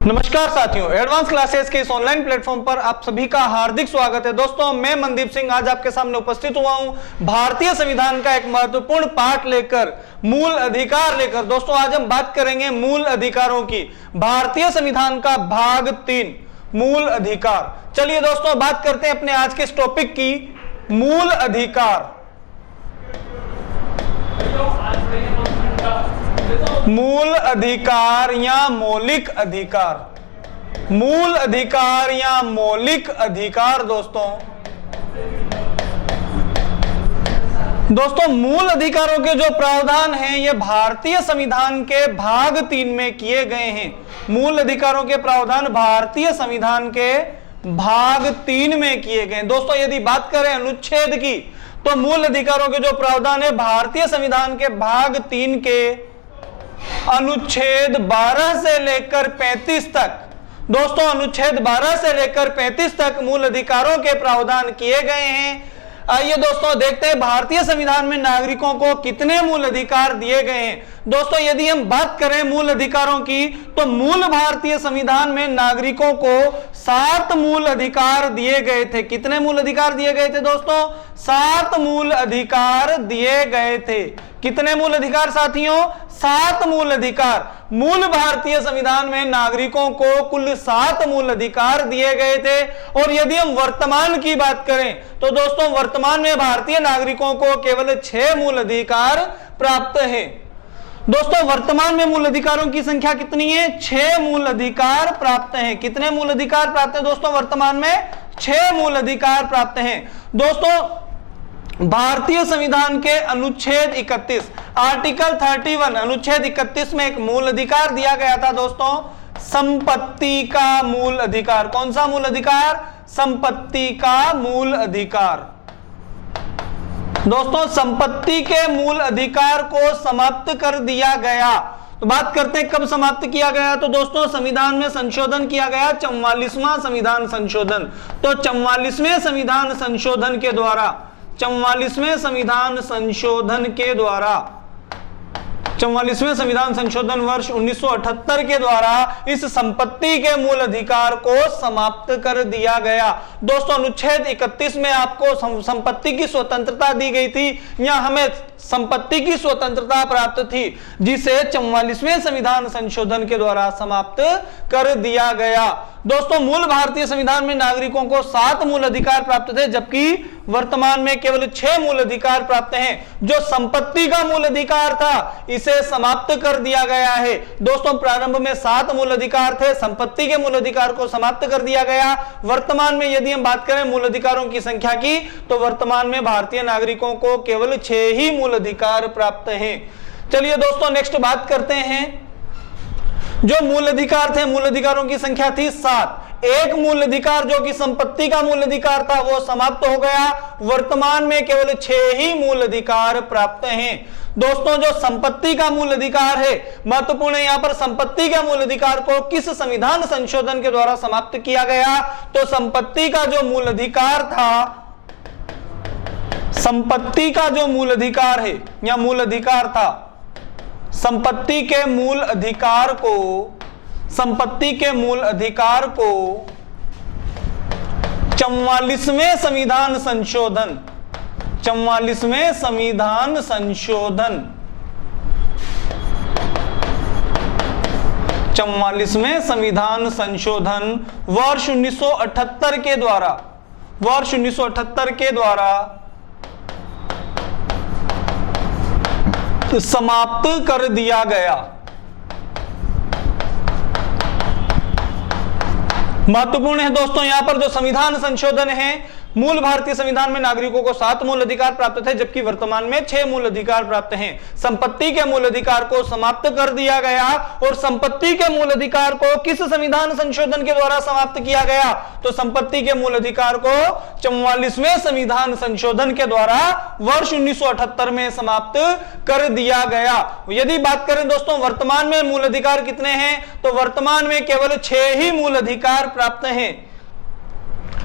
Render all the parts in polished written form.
नमस्कार साथियों, advance classes के इस ऑनलाइन प्लेटफॉर्म पर आप सभी का हार्दिक स्वागत है। दोस्तों, मैं मनदीप सिंह आज आपके सामने उपस्थित हुआ हूं भारतीय संविधान का एक महत्वपूर्ण पाठ लेकर, मूल अधिकार लेकर। दोस्तों, आज हम बात करेंगे मूल अधिकारों की, भारतीय संविधान का भाग 3 मूल अधिकार। चलिए दोस्तों, बात करते हैं अपने आज के इस टॉपिक की, मूल अधिकार। मूल अधिकार या मौलिक अधिकार, मूल अधिकार या मौलिक अधिकार। दोस्तों मूल अधिकारों के जो प्रावधान हैं ये भारतीय संविधान के भाग 3 में किए गए हैं। मूल अधिकारों के प्रावधान भारतीय संविधान के भाग 3 में किए गए। दोस्तों, यदि बात करें अनुच्छेद की, तो मूल अधिकारों के जो प्रावधान है भारतीय संविधान के भाग 3 के अनुच्छेद 12 से लेकर 35 तक। दोस्तों, अनुच्छेद 12 से लेकर 35 तक मूल अधिकारों के प्रावधान किए गए हैं। आइए दोस्तों देखते हैं भारतीय संविधान में नागरिकों को कितने मूल अधिकार दिए गए हैं। दोस्तों, यदि हम बात करें मूल अधिकारों की, तो मूल भारतीय संविधान में नागरिकों को 7 मूल अधिकार दिए गए थे। कितने मूल अधिकार दिए गए थे दोस्तों? 7 मूल अधिकार दिए गए थे। कितने मूल अधिकार साथियों? 7 मूल अधिकार। मूल भारतीय संविधान में नागरिकों को कुल 7 मूल अधिकार दिए गए थे। और यदि हम वर्तमान की बात करें, तो दोस्तों वर्तमान में भारतीय नागरिकों को केवल 6 मूल अधिकार प्राप्त है। दोस्तों, वर्तमान में मूल अधिकारों की संख्या कितनी है? 6 मूल अधिकार प्राप्त हैं। कितने मूल अधिकार प्राप्त हैं दोस्तों? वर्तमान में 6 मूल अधिकार प्राप्त हैं। दोस्तों, भारतीय संविधान के अनुच्छेद 31 आर्टिकल 31 अनुच्छेद 31 में एक मूल अधिकार दिया गया था दोस्तों, संपत्ति का मूल अधिकार। कौन सा मूल अधिकार? संपत्ति का मूल अधिकार। दोस्तों, संपत्ति के मूल अधिकार को समाप्त कर दिया गया। तो बात करते हैं कब समाप्त किया गया। तो दोस्तों, संविधान में संशोधन किया गया, 44वां संविधान संशोधन। तो 44वें संविधान संशोधन के द्वारा, 44वें संविधान संशोधन के द्वारा, 44वें संविधान संशोधन वर्ष 1978 के द्वारा इस संपत्ति के मूल अधिकार को समाप्त कर दिया गया। दोस्तों, अनुच्छेद 31 में आपको संपत्ति की स्वतंत्रता दी गई थी, या हमें संपत्ति की स्वतंत्रता प्राप्त थी, जिसे 44वें संविधान संशोधन के द्वारा समाप्त कर दिया गया। दोस्तों, मूल भारतीय संविधान में नागरिकों को 7 मूल अधिकार प्राप्त थे, जबकि वर्तमान में केवल 6 मूल अधिकार प्राप्त हैं। जो संपत्ति का मूल अधिकार था, इसे समाप्त कर दिया गया है। दोस्तों, प्रारंभ में 7 मूल अधिकार थे, संपत्ति के मूल अधिकार को समाप्त कर दिया गया। वर्तमान में यदि हम बात करें मूल अधिकारों की संख्या की, तो वर्तमान में भारतीय नागरिकों को केवल 6 ही मूल अधिकार प्राप्त हैं। चलिए दोस्तों, नेक्स्ट बात करते हैं। जो मूल अधिकार थे, मूल अधिकारों की संख्या थी 7। एक मूल अधिकार जो कि संपत्ति का मूल अधिकार था, वो समाप्त हो गया। वर्तमान में केवल 6 ही मूल अधिकार प्राप्त हैं। दोस्तों, जो संपत्ति का मूल अधिकार है, महत्वपूर्ण है यहां पर, संपत्ति के मूल अधिकार को किस संविधान संशोधन के द्वारा समाप्त किया गया? तो संपत्ति का जो मूल अधिकार था, संपत्ति का जो मूल अधिकार है या मूल अधिकार था, संपत्ति के मूल अधिकार को, संपत्ति के मूल अधिकार को 44वें संविधान संशोधन, 44वें संविधान संशोधन, 44वें संविधान संशोधन वर्ष 1978 के द्वारा, वर्ष 1978 के द्वारा समाप्त कर दिया गया। महत्वपूर्ण है दोस्तों, यहां पर जो संविधान संशोधन है, मूल भारतीय संविधान में नागरिकों को 7 मूल अधिकार प्राप्त थे, जबकि वर्तमान में 6 मूल अधिकार प्राप्त हैं। संपत्ति के मूल अधिकार को समाप्त कर दिया गया। और संपत्ति के मूल अधिकार को किस संविधान संशोधन के द्वारा समाप्त किया गया? तो संपत्ति के मूल अधिकार को 44वें संविधान संशोधन के द्वारा वर्ष 1978 में समाप्त कर दिया गया। यदि बात करें दोस्तों वर्तमान में मूल अधिकार कितने हैं, तो वर्तमान में केवल 6 ही मूल अधिकार प्राप्त हैं।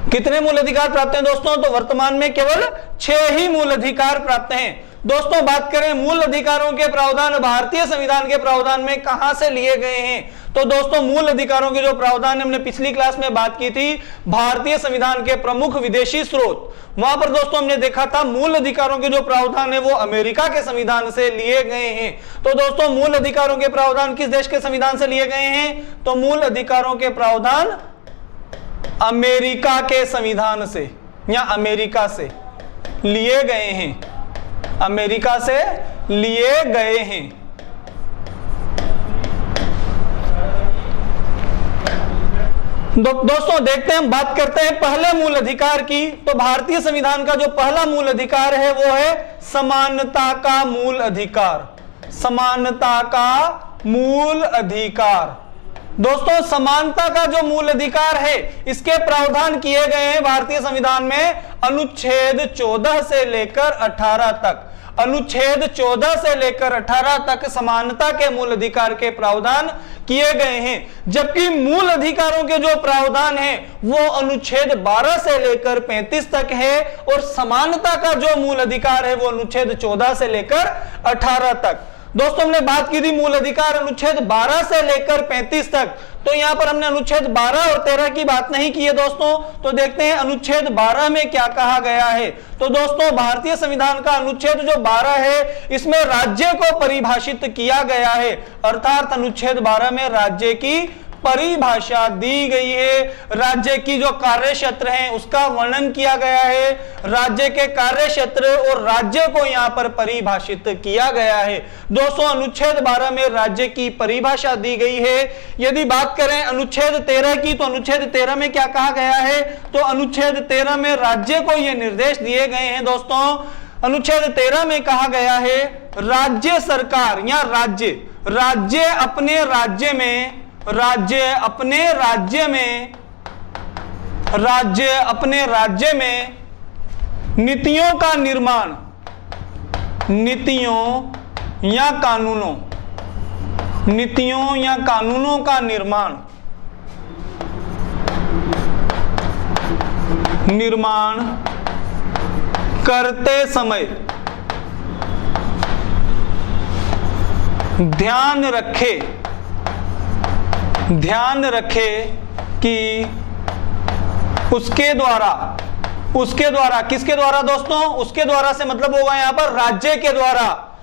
कितने मूल अधिकार प्राप्त हैं दोस्तों? तो वर्तमान में केवल 6 ही मूल अधिकार प्राप्त हैं। दोस्तों बात करें मूल अधिकारों के प्रावधान भारतीय संविधान के प्रावधान में कहां से लिए गए हैं, तो दोस्तों मूल अधिकारों के जो प्रावधान हमने पिछली क्लास में बात की थी, भारतीय संविधान के प्रमुख विदेशी स्रोत, वहां पर दोस्तों हमने देखा था मूल अधिकारों के जो प्रावधान है वो अमेरिका के संविधान से लिए गए हैं। तो दोस्तों मूल अधिकारों के प्रावधान किस देश के संविधान से लिए गए हैं, तो मूल अधिकारों के प्रावधान अमेरिका के संविधान से या अमेरिका से लिए गए हैं, अमेरिका से लिए गए हैं। दोस्तों देखते हैं, हम बात करते हैं पहले मूल अधिकार की। तो भारतीय संविधान का जो पहला मूल अधिकार है वो है समानता का मूल अधिकार, समानता का मूल अधिकार। दोस्तों समानता का जो मूल अधिकार है इसके प्रावधान किए गए हैं भारतीय संविधान में अनुच्छेद 14 से लेकर 18 तक, अनुच्छेद 14 से लेकर 18 तक समानता के मूल अधिकार के प्रावधान किए गए हैं। जबकि मूल अधिकारों के जो प्रावधान है वो अनुच्छेद 12 से लेकर 35 तक है और समानता का जो मूल अधिकार है वो अनुच्छेद 14 से लेकर 18 तक। दोस्तों हमने बात की थी मूल अधिकार अनुच्छेद 12 से लेकर 35 तक, तो यहां पर हमने अनुच्छेद 12 और 13 की बात नहीं की है दोस्तों। तो देखते हैं अनुच्छेद 12 में क्या कहा गया है। तो दोस्तों भारतीय संविधान का अनुच्छेद जो 12 है इसमें राज्य को परिभाषित किया गया है, अर्थात अनुच्छेद 12 में राज्य की परिभाषा दी गई है, राज्य की जो कार्य क्षेत्र है उसका वर्णन किया गया है, राज्य के कार्य क्षेत्र और राज्य को यहां पर परिभाषित किया गया है। दोस्तों अनुच्छेद 12 में राज्य की परिभाषा दी गई है। यदि बात करें अनुच्छेद 13 की, तो अनुच्छेद 13 में क्या कहा गया है, तो अनुच्छेद 13 में राज्य को ये निर्देश दिए गए हैं। दोस्तों अनुच्छेद 13 में कहा गया है राज्य सरकार या राज्य अपने राज्य में नीतियों का निर्माण, नीतियों या कानूनों का निर्माण करते समय ध्यान रखे कि उसके द्वारा किसके द्वारा दोस्तों, उसके द्वारा से मतलब होगा यहां पर राज्य के द्वारा,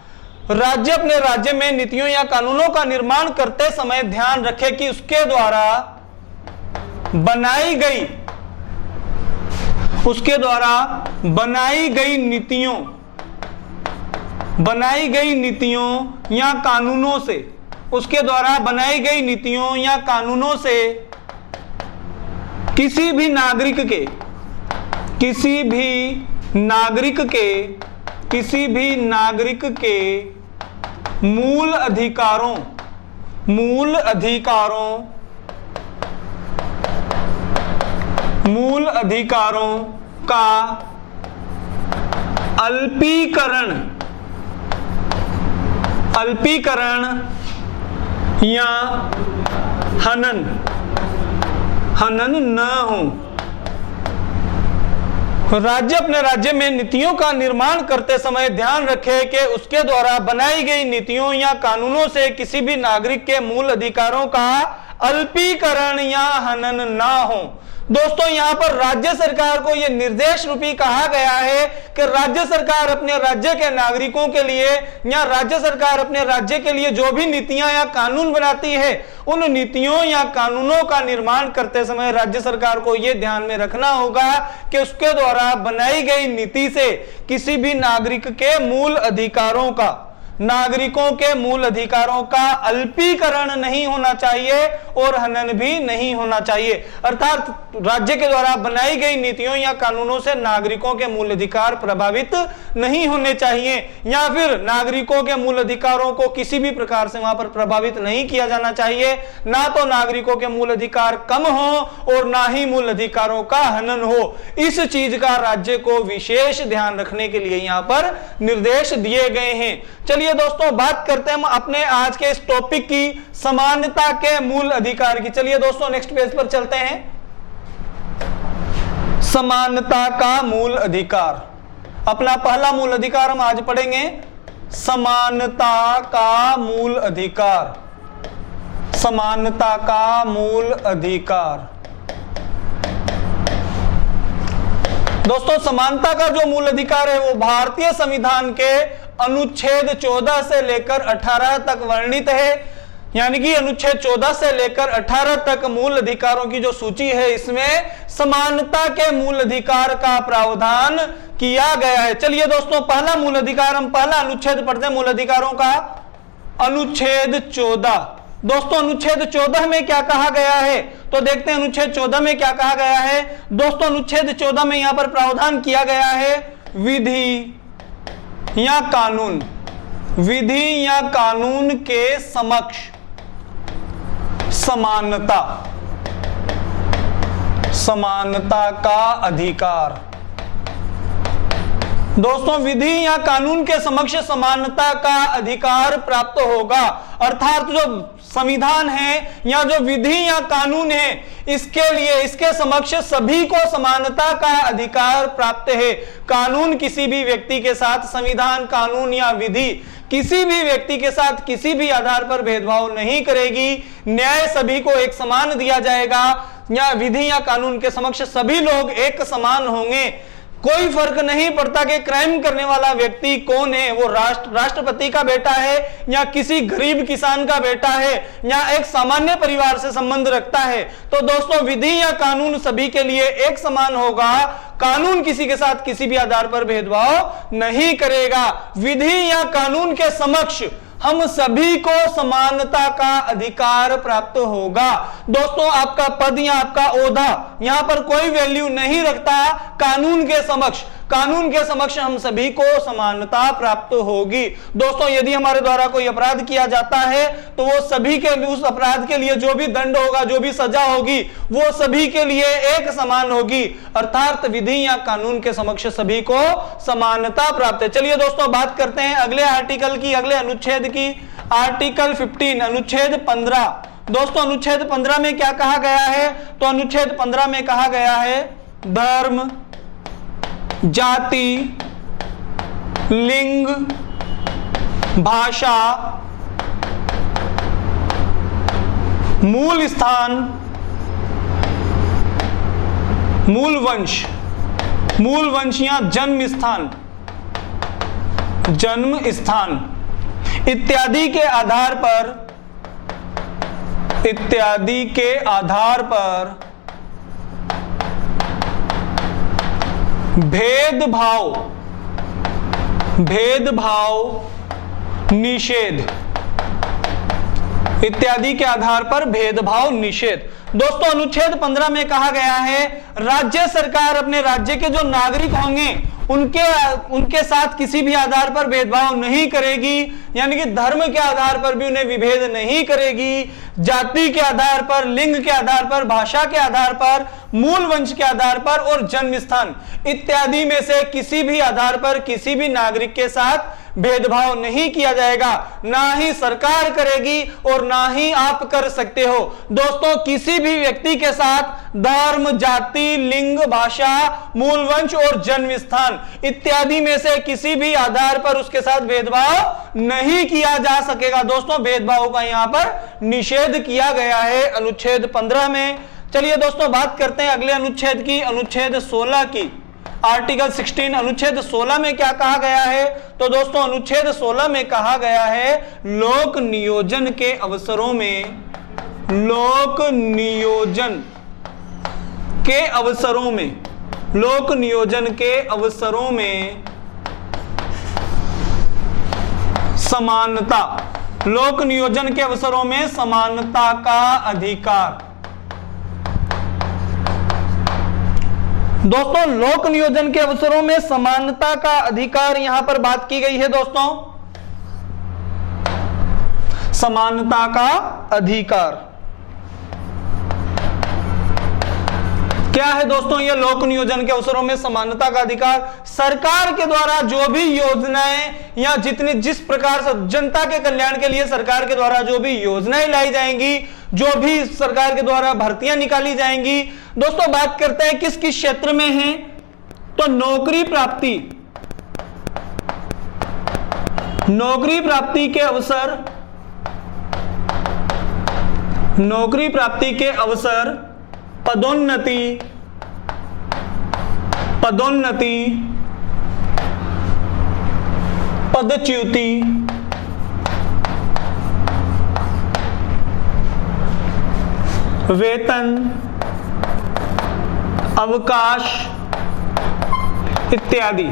राज्य अपने राज्य में नीतियों या कानूनों का निर्माण करते समय ध्यान रखे कि उसके द्वारा बनाई गई नीतियों या कानूनों से, उसके द्वारा बनाई गई नीतियों या कानूनों से किसी भी नागरिक के मूल अधिकारों का अल्पीकरण या हनन न हो। राज्य अपने राज्य में नीतियों का निर्माण करते समय ध्यान रखे कि उसके द्वारा बनाई गई नीतियों या कानूनों से किसी भी नागरिक के मूल अधिकारों का अल्पीकरण या हनन ना हो। दोस्तों यहां पर राज्य सरकार को यह निर्देश रूपी कहा गया है कि राज्य सरकार अपने राज्य के नागरिकों के लिए या राज्य सरकार अपने राज्य के लिए जो भी नीतियां या कानून बनाती है उन नीतियों या कानूनों का निर्माण करते समय राज्य सरकार को यह ध्यान में रखना होगा कि उसके द्वारा बनाई गई नीति से किसी भी नागरिक के मूल अधिकारों का अल्पीकरण नहीं होना चाहिए और हनन भी नहीं होना चाहिए। अर्थात राज्य के द्वारा बनाई गई नीतियों या कानूनों से नागरिकों के मूल अधिकार प्रभावित नहीं होने चाहिए या फिर नागरिकों के मूल अधिकारों को किसी भी प्रकार से वहां पर प्रभावित नहीं किया जाना चाहिए। ना तो नागरिकों के मूल अधिकार कम हो और ना ही मूल अधिकारों का हनन हो। इस चीज का राज्य को विशेष ध्यान रखने के लिए यहां पर निर्देश दिए गए हैं। चलिए दोस्तों बात करते हैं हम अपने आज के इस टॉपिक की समानता के मूल अधिकार की। चलिए दोस्तों नेक्स्ट पेज पर चलते हैं। समानता का मूल अधिकार, अपना पहला मूल अधिकार हम आज पढ़ेंगे समानता का मूल अधिकार। समानता का मूल अधिकार। दोस्तों समानता का जो मूल अधिकार है वो भारतीय संविधान के अनुच्छेद 14 से लेकर 18 तक वर्णित है। यानी कि अनुच्छेद 14 से लेकर 18 तक मूल अधिकारों की जो सूची है इसमें समानता के मूल अधिकार का प्रावधान किया गया है। चलिए दोस्तों पहला मूल अधिकार, हम पहला अनुच्छेद पढ़ते हैं मूल अधिकारों का, अनुच्छेद 14। दोस्तों अनुच्छेद 14 में क्या कहा गया है, तो देखते हैं अनुच्छेद 14 में क्या कहा गया है। दोस्तों अनुच्छेद 14 में यहां पर प्रावधान किया गया है विधि या कानून, विधि या कानून के समक्ष समानता, समानता का अधिकार। दोस्तों विधि या कानून के समक्ष समानता का अधिकार प्राप्त होगा, अर्थात जो संविधान है या जो विधि या कानून है इसके लिए, इसके समक्ष सभी को समानता का अधिकार प्राप्त है। कानून किसी भी व्यक्ति के साथ, संविधान, कानून या विधि किसी भी व्यक्ति के साथ किसी भी आधार पर भेदभाव नहीं करेगी। न्याय सभी को एक समान दिया जाएगा, या विधि या कानून के समक्ष सभी लोग एक समान होंगे। कोई फर्क नहीं पड़ता कि क्राइम करने वाला व्यक्ति कौन है, वो राष्ट्रपति का बेटा है या किसी गरीब किसान का बेटा है या एक सामान्य परिवार से संबंध रखता है। तो दोस्तों विधि या कानून सभी के लिए एक समान होगा। कानून किसी के साथ किसी भी आधार पर भेदभाव नहीं करेगा। विधि या कानून के समक्ष हम सभी को समानता का अधिकार प्राप्त होगा। दोस्तों आपका पद या आपका ओहदा यहां पर कोई वैल्यू नहीं रखता। कानून के समक्ष, कानून के समक्ष हम सभी को समानता प्राप्त होगी। दोस्तों यदि हमारे द्वारा कोई अपराध किया जाता है तो वो सभी के, उस अपराध के लिए जो भी दंड होगा, जो भी सजा होगी, वो सभी के लिए एक समान होगी। अर्थात विधि या कानून के समक्ष सभी को समानता प्राप्त है। चलिए दोस्तों बात करते हैं अगले आर्टिकल की, अगले अनुच्छेद की, आर्टिकल 15, अनुच्छेद 15। दोस्तों अनुच्छेद 15 में क्या कहा गया है, तो अनुच्छेद 15 में कहा गया है धर्म, जाति, लिंग, भाषा, मूल स्थान, मूल वंश, मूल वंश या जन्म स्थान, जन्म स्थान इत्यादि के आधार पर, इत्यादि के आधार पर भेदभाव, भेदभाव निषेध, इत्यादि के आधार पर भेदभाव निषेध। दोस्तों अनुच्छेद 15 में कहा गया है राज्य सरकार अपने राज्य के जो नागरिक होंगे उनके साथ किसी भी आधार पर भेदभाव नहीं करेगी। यानी कि धर्म के आधार पर भी उन्हें विभेद नहीं करेगी, जाति के आधार पर, लिंग के आधार पर, भाषा के आधार पर, मूल वंश के आधार पर और जन्म स्थान इत्यादि में से किसी भी आधार पर किसी भी नागरिक के साथ भेदभाव नहीं किया जाएगा। ना ही सरकार करेगी और ना ही आप कर सकते हो। दोस्तों किसी भी व्यक्ति के साथ धर्म, जाति, लिंग, भाषा, मूल वंश और जन्म स्थान इत्यादि में से किसी भी आधार पर उसके साथ भेदभाव नहीं किया जा सकेगा। दोस्तों भेदभाव का यहां पर निषेध किया गया है अनुच्छेद 15 में। चलिए दोस्तों बात करते हैं अगले अनुच्छेद की, अनुच्छेद 16 की, आर्टिकल 16। अनुच्छेद 16 में क्या कहा गया है, तो दोस्तों अनुच्छेद 16 में कहा गया है लोक नियोजन के अवसरों में, लोक नियोजन के अवसरों में, लोक नियोजन के अवसरों में समानता, लोक नियोजन के अवसरों में समानता का अधिकार। दोस्तों लोक नियोजन के अवसरों में समानता का अधिकार यहां पर बात की गई है। दोस्तों समानता का अधिकार क्या है दोस्तों? ये लोक नियोजन के अवसरों में समानता का अधिकार सरकार के द्वारा जो भी योजनाएं या जिस प्रकार से जनता के कल्याण के लिए सरकार के द्वारा जो भी योजनाएं लाई जाएंगी, जो भी सरकार के द्वारा भर्तियां निकाली जाएंगी। दोस्तों बात करते हैं किस किस क्षेत्र में है, तो नौकरी प्राप्ति, नौकरी प्राप्ति के अवसर, नौकरी प्राप्ति के अवसर, पदोन्नति, पदोन्नति, पदच्युति, वेतन, अवकाश इत्यादि।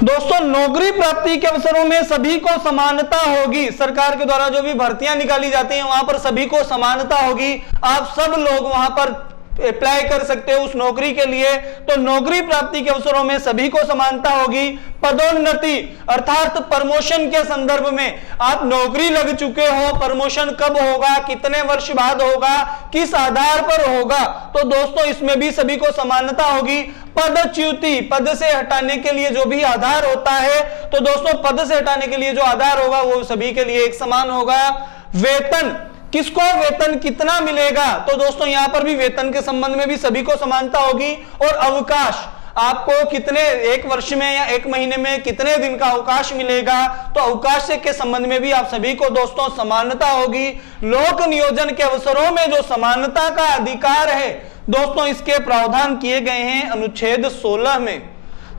दोस्तों, नौकरी प्राप्ति के अवसरों में सभी को समानता होगी। सरकार के द्वारा जो भी भर्तियां निकाली जाती हैं वहां पर सभी को समानता होगी। आप सब लोग वहां पर अप्लाई कर सकते हो उस नौकरी के लिए। तो नौकरी प्राप्ति के अवसरों में सभी को समानता होगी। पदोन्नति अर्थात प्रमोशन के संदर्भ में, आप नौकरी लग चुके हो, प्रमोशन कब होगा, कितने वर्ष बाद होगा, किस आधार पर होगा, तो दोस्तों इसमें भी सभी को समानता होगी। पदच्युति, पद से हटाने के लिए जो भी आधार होता है, तो दोस्तों पद से हटाने के लिए जो आधार होगा वो सभी के लिए एक समान होगा। वेतन, किसको वेतन कितना मिलेगा, तो दोस्तों यहां पर भी वेतन के संबंध में भी सभी को समानता होगी। और अवकाश, आपको कितने, एक वर्ष में या एक महीने में कितने दिन का अवकाश मिलेगा, तो अवकाश के संबंध में भी आप सभी को दोस्तों समानता होगी। लोक नियोजन के अवसरों में जो समानता का अधिकार है दोस्तों, इसके प्रावधान किए गए हैं अनुच्छेद 16 में।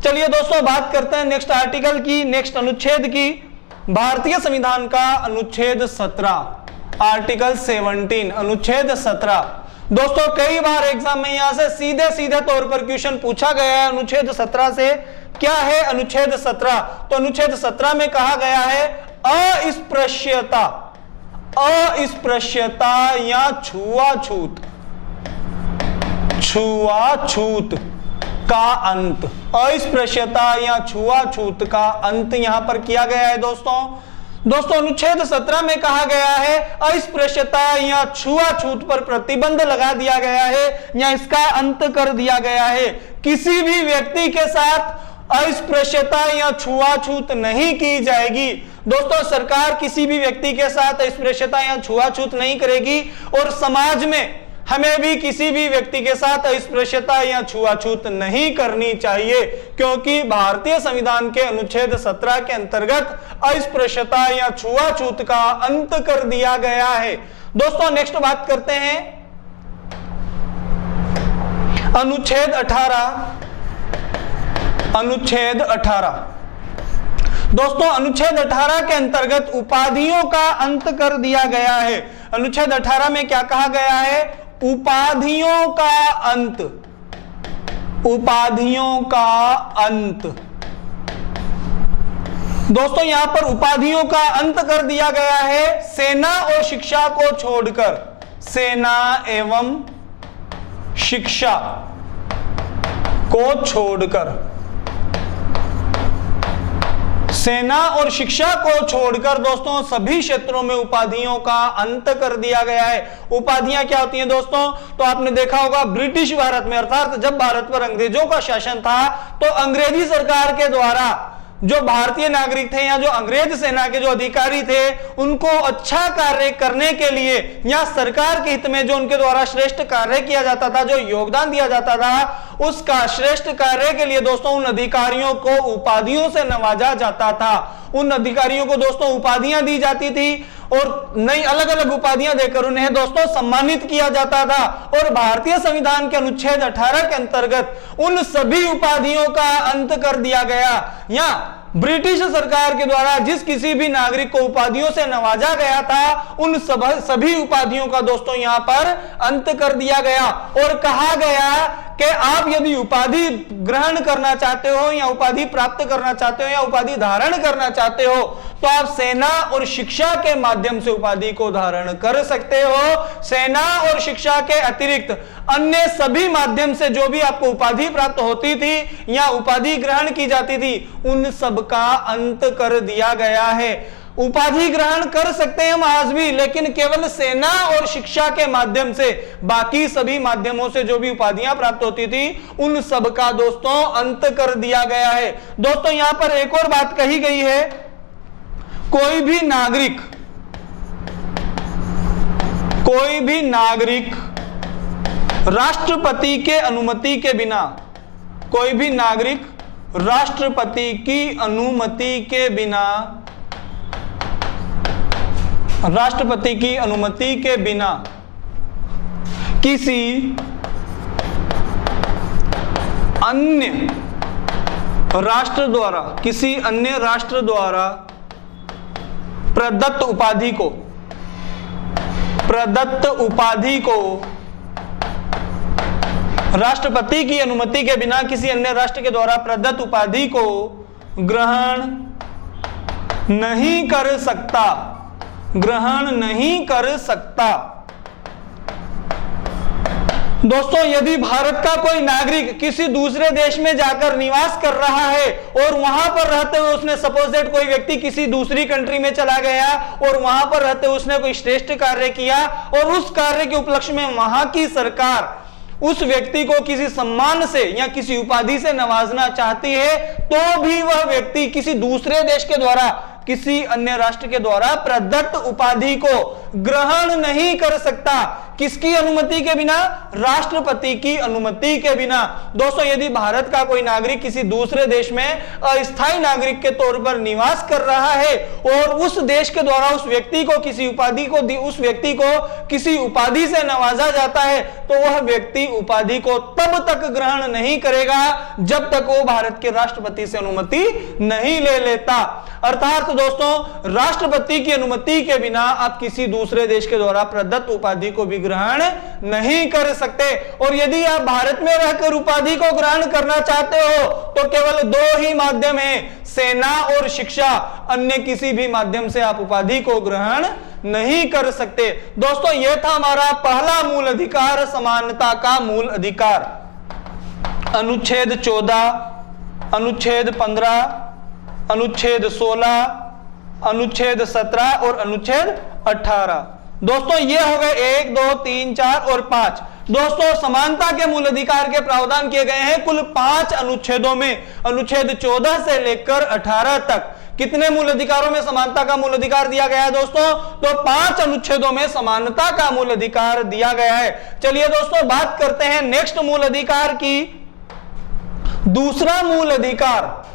चलिए दोस्तों बात करते हैं नेक्स्ट आर्टिकल की, नेक्स्ट अनुच्छेद की। भारतीय संविधान का अनुच्छेद 17, आर्टिकल 17, अनुच्छेद 17। दोस्तों कई बार एग्जाम में यहां से सीधे सीधे तौर पर क्वेश्चन पूछा गया है अनुच्छेद 17 से। क्या है अनुच्छेद 17? तो अनुच्छेद 17 में कहा गया है अस्पृश्यता, अस्पृश्यता या छुआछूत, छुआछूत का अंत, अस्पृश्यता या छुआछूत का अंत यहां पर किया गया है दोस्तों। अनुच्छेद 17 में कहा गया है अस्पृश्यता या छुआछूत पर प्रतिबंध लगा दिया गया है या इसका अंत कर दिया गया है। किसी भी व्यक्ति के साथ अस्पृश्यता या छुआछूत नहीं की जाएगी। दोस्तों सरकार किसी भी व्यक्ति के साथ अस्पृश्यता या छुआछूत नहीं करेगी और समाज में हमें भी किसी भी व्यक्ति के साथ अस्पृश्यता या छुआछूत नहीं करनी चाहिए, क्योंकि भारतीय संविधान के अनुच्छेद 17 के अंतर्गत अस्पृश्यता या छुआछूत का अंत कर दिया गया है। दोस्तों नेक्स्ट बात करते हैं अनुच्छेद 18, अनुच्छेद 18। दोस्तों अनुच्छेद 18 के अंतर्गत उपाधियों का अंत कर दिया गया है। अनुच्छेद 18 में क्या कहा गया है? उपाधियों का अंत, उपाधियों का अंत। दोस्तों यहां पर उपाधियों का अंत कर दिया गया है सेना और शिक्षा को छोड़कर, सेना एवं शिक्षा को छोड़कर, सेना और शिक्षा को छोड़कर दोस्तों सभी क्षेत्रों में उपाधियों का अंत कर दिया गया है। उपाधियां क्या होती हैं दोस्तों? तो आपने देखा होगा ब्रिटिश भारत में, अर्थात जब भारत पर अंग्रेजों का शासन था तो अंग्रेजी सरकार के द्वारा जो भारतीय नागरिक थे या जो अंग्रेज सेना के जो अधिकारी थे उनको अच्छा कार्य करने के लिए या सरकार के हित में जो उनके द्वारा श्रेष्ठ कार्य किया जाता था, जो योगदान दिया जाता था, उसका श्रेष्ठ कार्य के लिए दोस्तों उन अधिकारियों को उपाधियों से नवाजा जाता था। उन अधिकारियों को दोस्तों उपाधियां दी जाती थी और नई अलग अलग उपाधियां देकर उन्हें दोस्तों सम्मानित किया जाता था। और भारतीय संविधान के अनुच्छेद 18 के अंतर्गत उन सभी उपाधियों का अंत कर दिया गया या ब्रिटिश सरकार के द्वारा जिस किसी भी नागरिक को उपाधियों से नवाजा गया था उन सभी उपाधियों का दोस्तों यहां पर अंत कर दिया गया। और कहा गया कि आप यदि उपाधि ग्रहण करना चाहते हो या उपाधि प्राप्त करना चाहते हो या उपाधि धारण करना चाहते हो तो आप सेना और शिक्षा के माध्यम से उपाधि को धारण कर सकते हो। सेना और शिक्षा के अतिरिक्त अन्य सभी माध्यम से जो भी आपको उपाधि प्राप्त होती थी या उपाधि ग्रहण की जाती थी उन सब का अंत कर दिया गया है। उपाधि ग्रहण कर सकते हैं हम आज भी, लेकिन केवल सेना और शिक्षा के माध्यम से, बाकी सभी माध्यमों से जो भी उपाधियां प्राप्त होती थी उन सब का दोस्तों अंत कर दिया गया है। दोस्तों यहां पर एक और बात कही गई है, कोई भी नागरिक राष्ट्रपति के अनुमति के बिना, कोई भी नागरिक राष्ट्रपति की अनुमति के बिना, राष्ट्रपति की अनुमति के बिना किसी अन्य राष्ट्र द्वारा, किसी अन्य राष्ट्र द्वारा प्रदत्त उपाधि को, प्रदत्त उपाधि को, राष्ट्रपति की अनुमति के बिना किसी अन्य राष्ट्र के द्वारा प्रदत्त उपाधि को ग्रहण नहीं कर सकता, ग्रहण नहीं कर सकता। दोस्तों, यदि भारत का कोई नागरिक किसी दूसरे देश में जाकर निवास कर रहा है और वहां पर रहते हुए उसने, सपोज दैट कोई व्यक्ति किसी दूसरी कंट्री में चला गया और वहां पर रहते हुए उसने कोई श्रेष्ठ कार्य किया और उस कार्य के उपलक्ष्य में वहां की सरकार उस व्यक्ति को किसी सम्मान से या किसी उपाधि से नवाजना चाहती है, तो भी वह व्यक्ति किसी दूसरे देश के द्वारा, किसी अन्य राष्ट्र के द्वारा प्रदत्त उपाधि को ग्रहण नहीं कर सकता। किसकी अनुमति के बिना? राष्ट्रपति की अनुमति के बिना। दोस्तों, यदि भारत का कोई नागरिक किसी दूसरे देश में अस्थायी नागरिक के तौर पर निवास कर रहा है और उस देश के द्वारा उस व्यक्ति को किसी उपाधि को, उस व्यक्ति को किसी उपाधि से नवाजा जाता है, तो वह व्यक्ति उपाधि को तब तक ग्रहण नहीं करेगा जब तक वो भारत के राष्ट्रपति से अनुमति नहीं ले लेता। अर्थात दोस्तों, राष्ट्रपति की अनुमति के बिना आप किसी दूसरे देश के द्वारा प्रदत्त उपाधि को भी ग्रहण नहीं कर सकते। और यदि आप भारत में रहकर उपाधि को ग्रहण करना चाहते हो तो केवल दो ही माध्यम है, सेना और शिक्षा। अन्य किसी भी माध्यम से आप उपाधि को ग्रहण नहीं कर सकते। दोस्तों, यह था हमारा पहला मूल अधिकार, समानता का मूल अधिकार। अनुच्छेद 14, अनुच्छेद 15, अनुच्छेद 16, अनुच्छेद 17 और अनुच्छेद 18। दोस्तों, ये हो गए 1, 2, 3, 4 और 5। दोस्तों, समानता के मूल अधिकार के प्रावधान किए गए हैं कुल 5 अनुच्छेदों में। अनुच्छेद 14 से लेकर 18 तक कितने मूल अधिकारों में समानता का मूल अधिकार दिया गया है दोस्तों? तो 5 अनुच्छेदों में समानता का मूल अधिकार दिया गया है। चलिए दोस्तों, बात करते हैं नेक्स्ट मूल अधिकार की। दूसरा मूल अधिकार,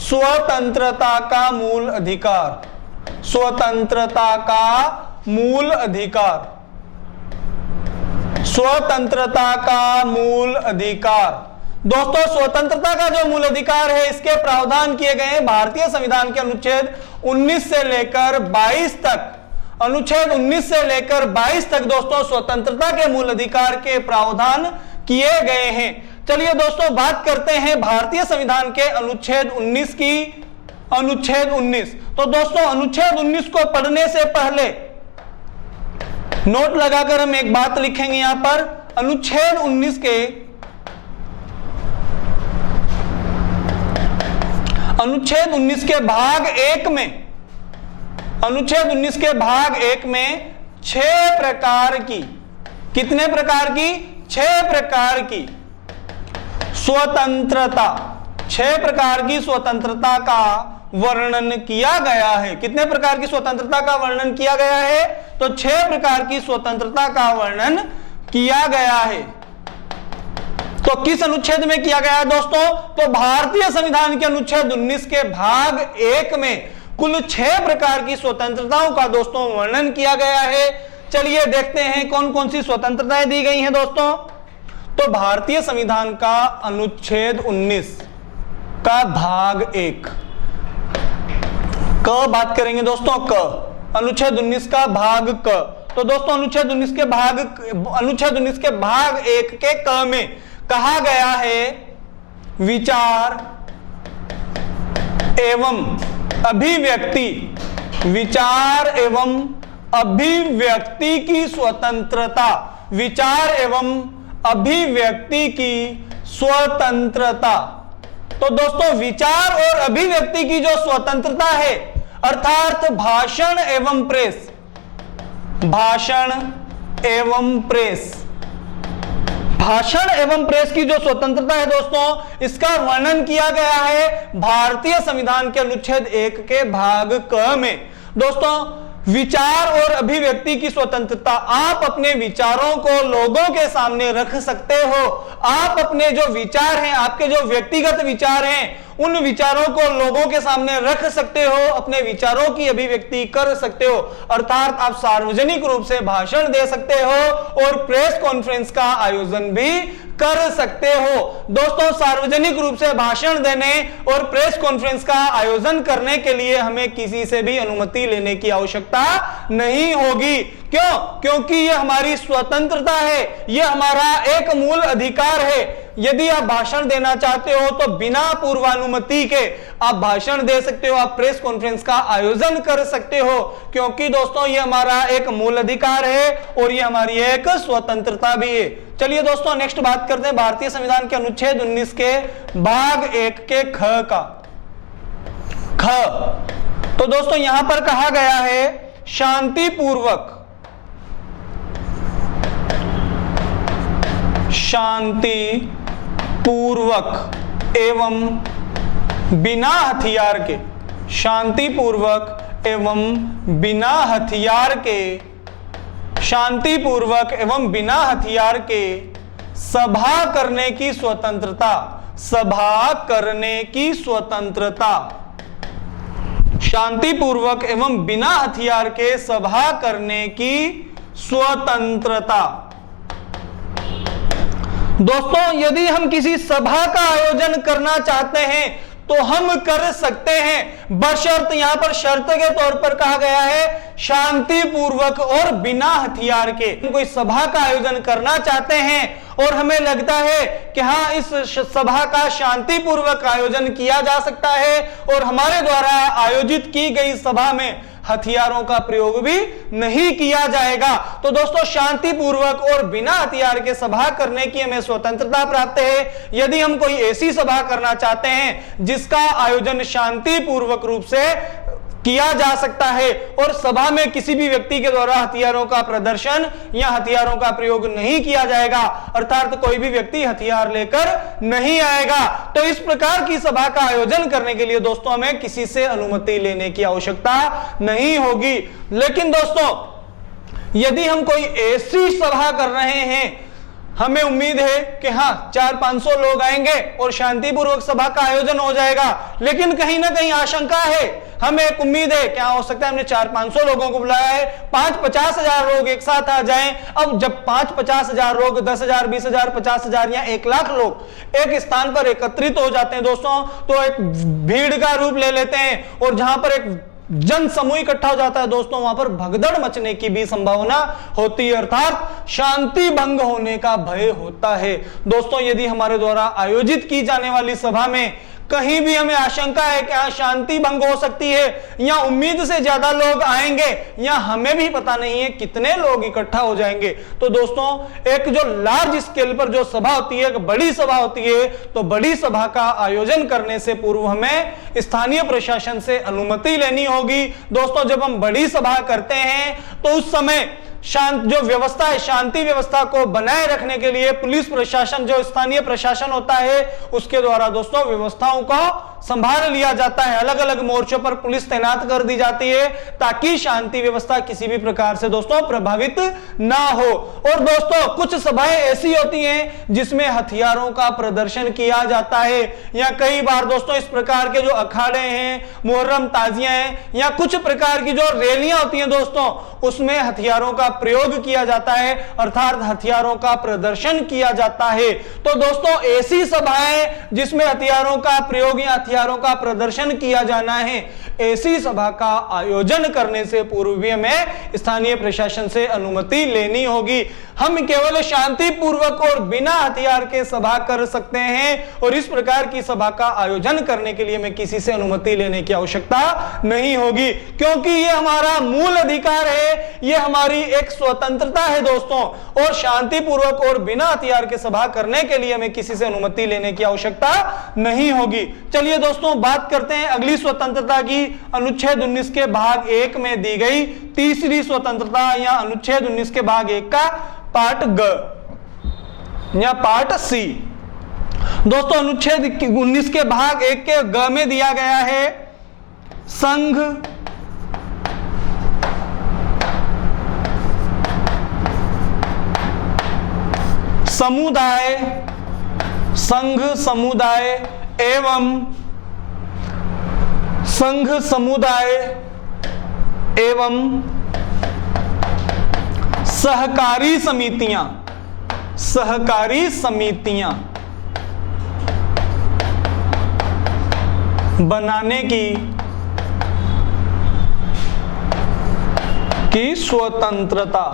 स्वतंत्रता का मूल अधिकार। स्वतंत्रता का मूल अधिकार, स्वतंत्रता का मूल अधिकार। दोस्तों, स्वतंत्रता का जो मूल अधिकार है, इसके प्रावधान किए गए हैं भारतीय संविधान के अनुच्छेद 19 से लेकर 22 तक। अनुच्छेद 19 से लेकर 22 तक दोस्तों स्वतंत्रता के मूल अधिकार के प्रावधान किए गए हैं। चलिए दोस्तों, बात करते हैं भारतीय संविधान के अनुच्छेद 19 की। अनुच्छेद 19, तो दोस्तों अनुच्छेद 19 को पढ़ने से पहले नोट लगाकर हम एक बात लिखेंगे यहां पर। अनुच्छेद 19 के, अनुच्छेद 19 के भाग 1 में, अनुच्छेद 19 के भाग 1 में 6 प्रकार की, कितने प्रकार की? 6 प्रकार की स्वतंत्रता, 6 प्रकार की स्वतंत्रता का वर्णन किया गया है। कितने प्रकार की स्वतंत्रता का वर्णन किया गया है? तो 6 प्रकार की स्वतंत्रता का वर्णन किया गया है। तो किस अनुच्छेद में किया गया है दोस्तों? तो भारतीय संविधान के अनुच्छेद 19 के भाग 1 में कुल 6 प्रकार की स्वतंत्रताओं का दोस्तों वर्णन किया गया है। चलिए देखते हैं कौन कौन सी स्वतंत्रताएं दी गई हैं दोस्तों। तो भारतीय संविधान का अनुच्छेद 19 का भाग 1, क बात करेंगे दोस्तों, क। अनुच्छेद 19 का भाग क। तो दोस्तों अनुच्छेद 19 के भाग, अनुच्छेद 19 के भाग 1 के क में कहा गया है विचार एवं अभिव्यक्ति, विचार एवं अभिव्यक्ति की स्वतंत्रता, विचार एवं अभिव्यक्ति की स्वतंत्रता। तो दोस्तों विचार और अभिव्यक्ति की जो स्वतंत्रता है, अर्थात भाषण एवं प्रेस, भाषण एवं प्रेस, भाषण एवं प्रेस की जो स्वतंत्रता है दोस्तों, इसका वर्णन किया गया है भारतीय संविधान के अनुच्छेद 1 के भाग क में। दोस्तों विचार और अभिव्यक्ति की स्वतंत्रता, आप अपने विचारों को लोगों के सामने रख सकते हो। आप अपने जो विचार हैं, आपके जो व्यक्तिगत विचार हैं, उन विचारों को लोगों के सामने रख सकते हो, अपने विचारों की अभिव्यक्ति कर सकते हो, अर्थात आप सार्वजनिक रूप से भाषण दे सकते हो और प्रेस कॉन्फ्रेंस का आयोजन भी कर सकते हो। दोस्तों, सार्वजनिक रूप से भाषण देने और प्रेस कॉन्फ्रेंस का आयोजन करने के लिए हमें किसी से भी अनुमति लेने की आवश्यकता नहीं होगी। क्यों? क्योंकि यह हमारी स्वतंत्रता है, यह हमारा एक मूल अधिकार है। यदि आप भाषण देना चाहते हो तो बिना पूर्वानुमति के आप भाषण दे सकते हो, आप प्रेस कॉन्फ्रेंस का आयोजन कर सकते हो, क्योंकि दोस्तों ये हमारा एक मूल अधिकार है और ये हमारी एक स्वतंत्रता भी है। चलिए दोस्तों, नेक्स्ट बात करते हैं भारतीय संविधान के अनुच्छेद 19 के भाग 1 के ख का। ख तो दोस्तों यहां पर कहा गया है शांतिपूर्वक एवं बिना हथियार के, शांतिपूर्वक एवं बिना हथियार के, शांतिपूर्वक एवं बिना हथियार के सभा करने की स्वतंत्रता, सभा करने की स्वतंत्रता, शांतिपूर्वक एवं बिना हथियार के सभा करने की स्वतंत्रता। दोस्तों, यदि हम किसी सभा का आयोजन करना चाहते हैं तो हम कर सकते हैं, बशर्त, यहां पर शर्त के तौर पर कहा गया है शांतिपूर्वक और बिना हथियार के। हम कोई सभा का आयोजन करना चाहते हैं और हमें लगता है कि हाँ, इस सभा का शांतिपूर्वक आयोजन किया जा सकता है और हमारे द्वारा आयोजित की गई सभा में हथियारों का प्रयोग भी नहीं किया जाएगा, तो दोस्तों शांतिपूर्वक और बिना हथियार के सभा करने की हमें स्वतंत्रता प्राप्त है। यदि हम कोई ऐसी सभा करना चाहते हैं जिसका आयोजन शांतिपूर्वक रूप से किया जा सकता है और सभा में किसी भी व्यक्ति के द्वारा हथियारों का प्रदर्शन या हथियारों का प्रयोग नहीं किया जाएगा, अर्थात कोई भी व्यक्ति हथियार लेकर नहीं आएगा, तो इस प्रकार की सभा का आयोजन करने के लिए दोस्तों हमें किसी से अनुमति लेने की आवश्यकता नहीं होगी। लेकिन दोस्तों, यदि हम कोई ऐसी सभा कर रहे हैं, हमें उम्मीद है कि हाँ 400-500 लोग आएंगे और शांतिपूर्वक सभा का आयोजन हो जाएगा, लेकिन कहीं ना कहीं आशंका है, हमें एक उम्मीद है, क्या हो सकता है हमने 400-500 लोगों को बुलाया है, 5-50 हजार लोग एक साथ आ जाएं। अब जब 5-50 हजार लोग, 10,000, 20,000, 50,000 या 1 लाख लोग एक स्थान पर एकत्रित हो जाते हैं दोस्तों, तो एक भीड़ का रूप ले लेते हैं और जहां पर एक जन समूह इकट्ठा हो जाता है दोस्तों, वहां पर भगदड़ मचने की भी संभावना होती है, अर्थात शांति भंग होने का भय होता है। दोस्तों, यदि हमारे द्वारा आयोजित की जाने वाली सभा में कहीं भी हमें आशंका है कि शांति भंग हो सकती है या उम्मीद से ज्यादा लोग आएंगे या हमें भी पता नहीं है कितने लोग इकट्ठा हो जाएंगे, तो दोस्तों एक जो लार्ज स्केल पर जो सभा होती है, एक बड़ी सभा होती है, तो बड़ी सभा का आयोजन करने से पूर्व हमें स्थानीय प्रशासन से अनुमति लेनी होगी। दोस्तों, जब हम बड़ी सभा करते हैं तो उस समय जो व्यवस्था है, शांति व्यवस्था को बनाए रखने के लिए पुलिस प्रशासन, जो स्थानीय प्रशासन होता है, उसके द्वारा दोस्तों व्यवस्थाओं को संभाल लिया जाता है। अलग अलग मोर्चों पर पुलिस तैनात कर दी जाती है ताकि शांति व्यवस्था किसी भी प्रकार से दोस्तों प्रभावित ना हो। और दोस्तों, कुछ सभाएं ऐसी होती हैं जिसमें हथियारों का प्रदर्शन किया जाता है, या कई बार दोस्तों इस प्रकार के जो अखाड़े हैं, मुहर्रम ताजियां हैं, या कुछ प्रकार की जो रैलियां होती हैं दोस्तों, उसमें हथियारों का प्रयोग किया जाता है, अर्थात हथियारों का प्रदर्शन किया जाता है। तो दोस्तों, ऐसी सभाएं जिसमें हथियारों का प्रयोग या हथियारों का प्रदर्शन किया जाना है, ऐसी सभा का आयोजन करने से पूर्व भी हमें स्थानीय प्रशासन से अनुमति लेनी होगी। हम केवल शांतिपूर्वक और बिना हथियार के सभा कर सकते हैं और इस प्रकार की सभा का आयोजन करने के लिए हमें किसी से अनुमति लेने की आवश्यकता नहीं होगी, क्योंकि यह हमारा मूल अधिकार है, यह हमारी एक स्वतंत्रता है दोस्तों, और शांतिपूर्वक और बिना हथियार के सभा करने के लिए हमें किसी से अनुमति लेने की आवश्यकता नहीं होगी। चलिए दोस्तों, बात करते हैं अगली स्वतंत्रता की। अनुच्छेद 19 के भाग 1 में दी गई तीसरी स्वतंत्रता, या अनुच्छेद 19 के भाग 1 का पार्ट ग या पार्ट सी। दोस्तों, अनुच्छेद 19 के भाग 1 के ग में दिया गया है संघ, समुदाय, संघ, समुदाय एवं संघ समुदाय एवं सहकारी समितियां बनाने की स्वतंत्रता।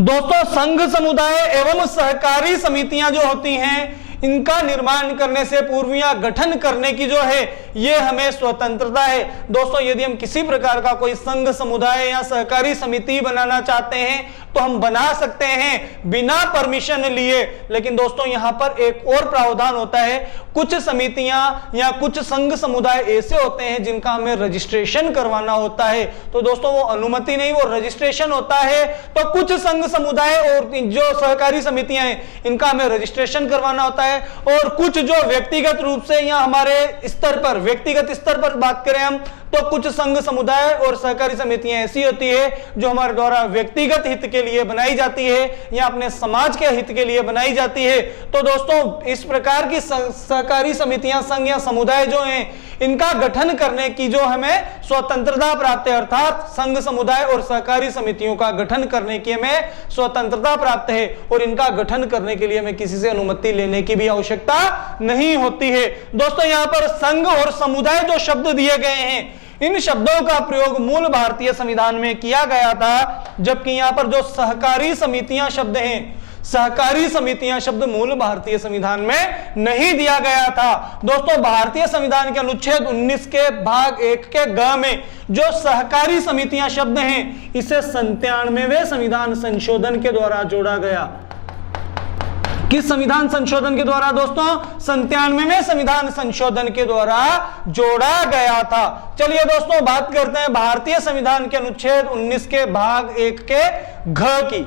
दोस्तों, संघ समुदाय एवं सहकारी समितियां जो होती हैं, इनका निर्माण करने से पूर्व या गठन करने की जो है ये हमें स्वतंत्रता है। दोस्तों, यदि हम किसी प्रकार का कोई संघ समुदाय या सहकारी समिति बनाना चाहते हैं तो हम बना सकते हैं बिना परमिशन लिए। लेकिन दोस्तों, यहां पर एक और प्रावधान होता है। कुछ समितियां या कुछ संघ समुदाय ऐसे होते हैं जिनका हमें रजिस्ट्रेशन करवाना होता है। तो दोस्तों, वो अनुमति नहीं, वो रजिस्ट्रेशन होता है। तो कुछ संघ समुदाय और जो सहकारी समितियां हैं, इनका हमें रजिस्ट्रेशन करवाना होता है। और कुछ जो व्यक्तिगत रूप से या हमारे स्तर पर, व्यक्तिगत स्तर पर बात करें हम, तो कुछ संघ समुदाय और सहकारी समितियां ऐसी होती है जो हमारे द्वारा व्यक्तिगत हित के लिए बनाई जाती है या अपने समाज के हित के लिए बनाई जाती है। तो दोस्तों, इस प्रकार की सहकारी समितियां, संघ या समुदाय जो हैं, इनका गठन करने की जो हमें स्वतंत्रता प्राप्त है, अर्थात संघ समुदाय और सहकारी समितियों का गठन करने की हमें स्वतंत्रता प्राप्त है। और इनका गठन करने के लिए हमें किसी से अनुमति लेने की भी आवश्यकता नहीं होती है। दोस्तों, यहां पर संघ और समुदाय जो शब्द दिए गए हैं, इन शब्दों का प्रयोग मूल भारतीय संविधान में किया गया था, जबकि यहां पर जो सहकारी समितियां शब्द हैं, सहकारी समितियां शब्द मूल भारतीय संविधान में नहीं दिया गया था। दोस्तों, भारतीय संविधान के अनुच्छेद 19 के भाग 1 के ग में जो सहकारी समितियां शब्द हैं, इसे 97वें संविधान संशोधन के द्वारा जोड़ा गया। किस संविधान संशोधन के द्वारा दोस्तों? 97वें संविधान संशोधन के द्वारा जोड़ा गया था। चलिए दोस्तों, बात करते हैं भारतीय संविधान के अनुच्छेद 19 के भाग 1 के घ की।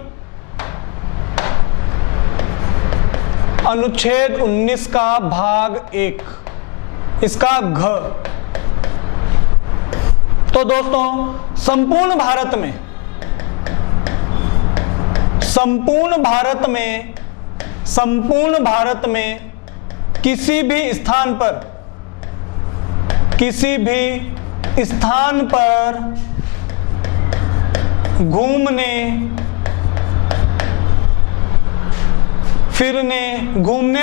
अनुच्छेद 19 का भाग 1, इसका घ। तो दोस्तों, संपूर्ण भारत में किसी भी स्थान पर घूमने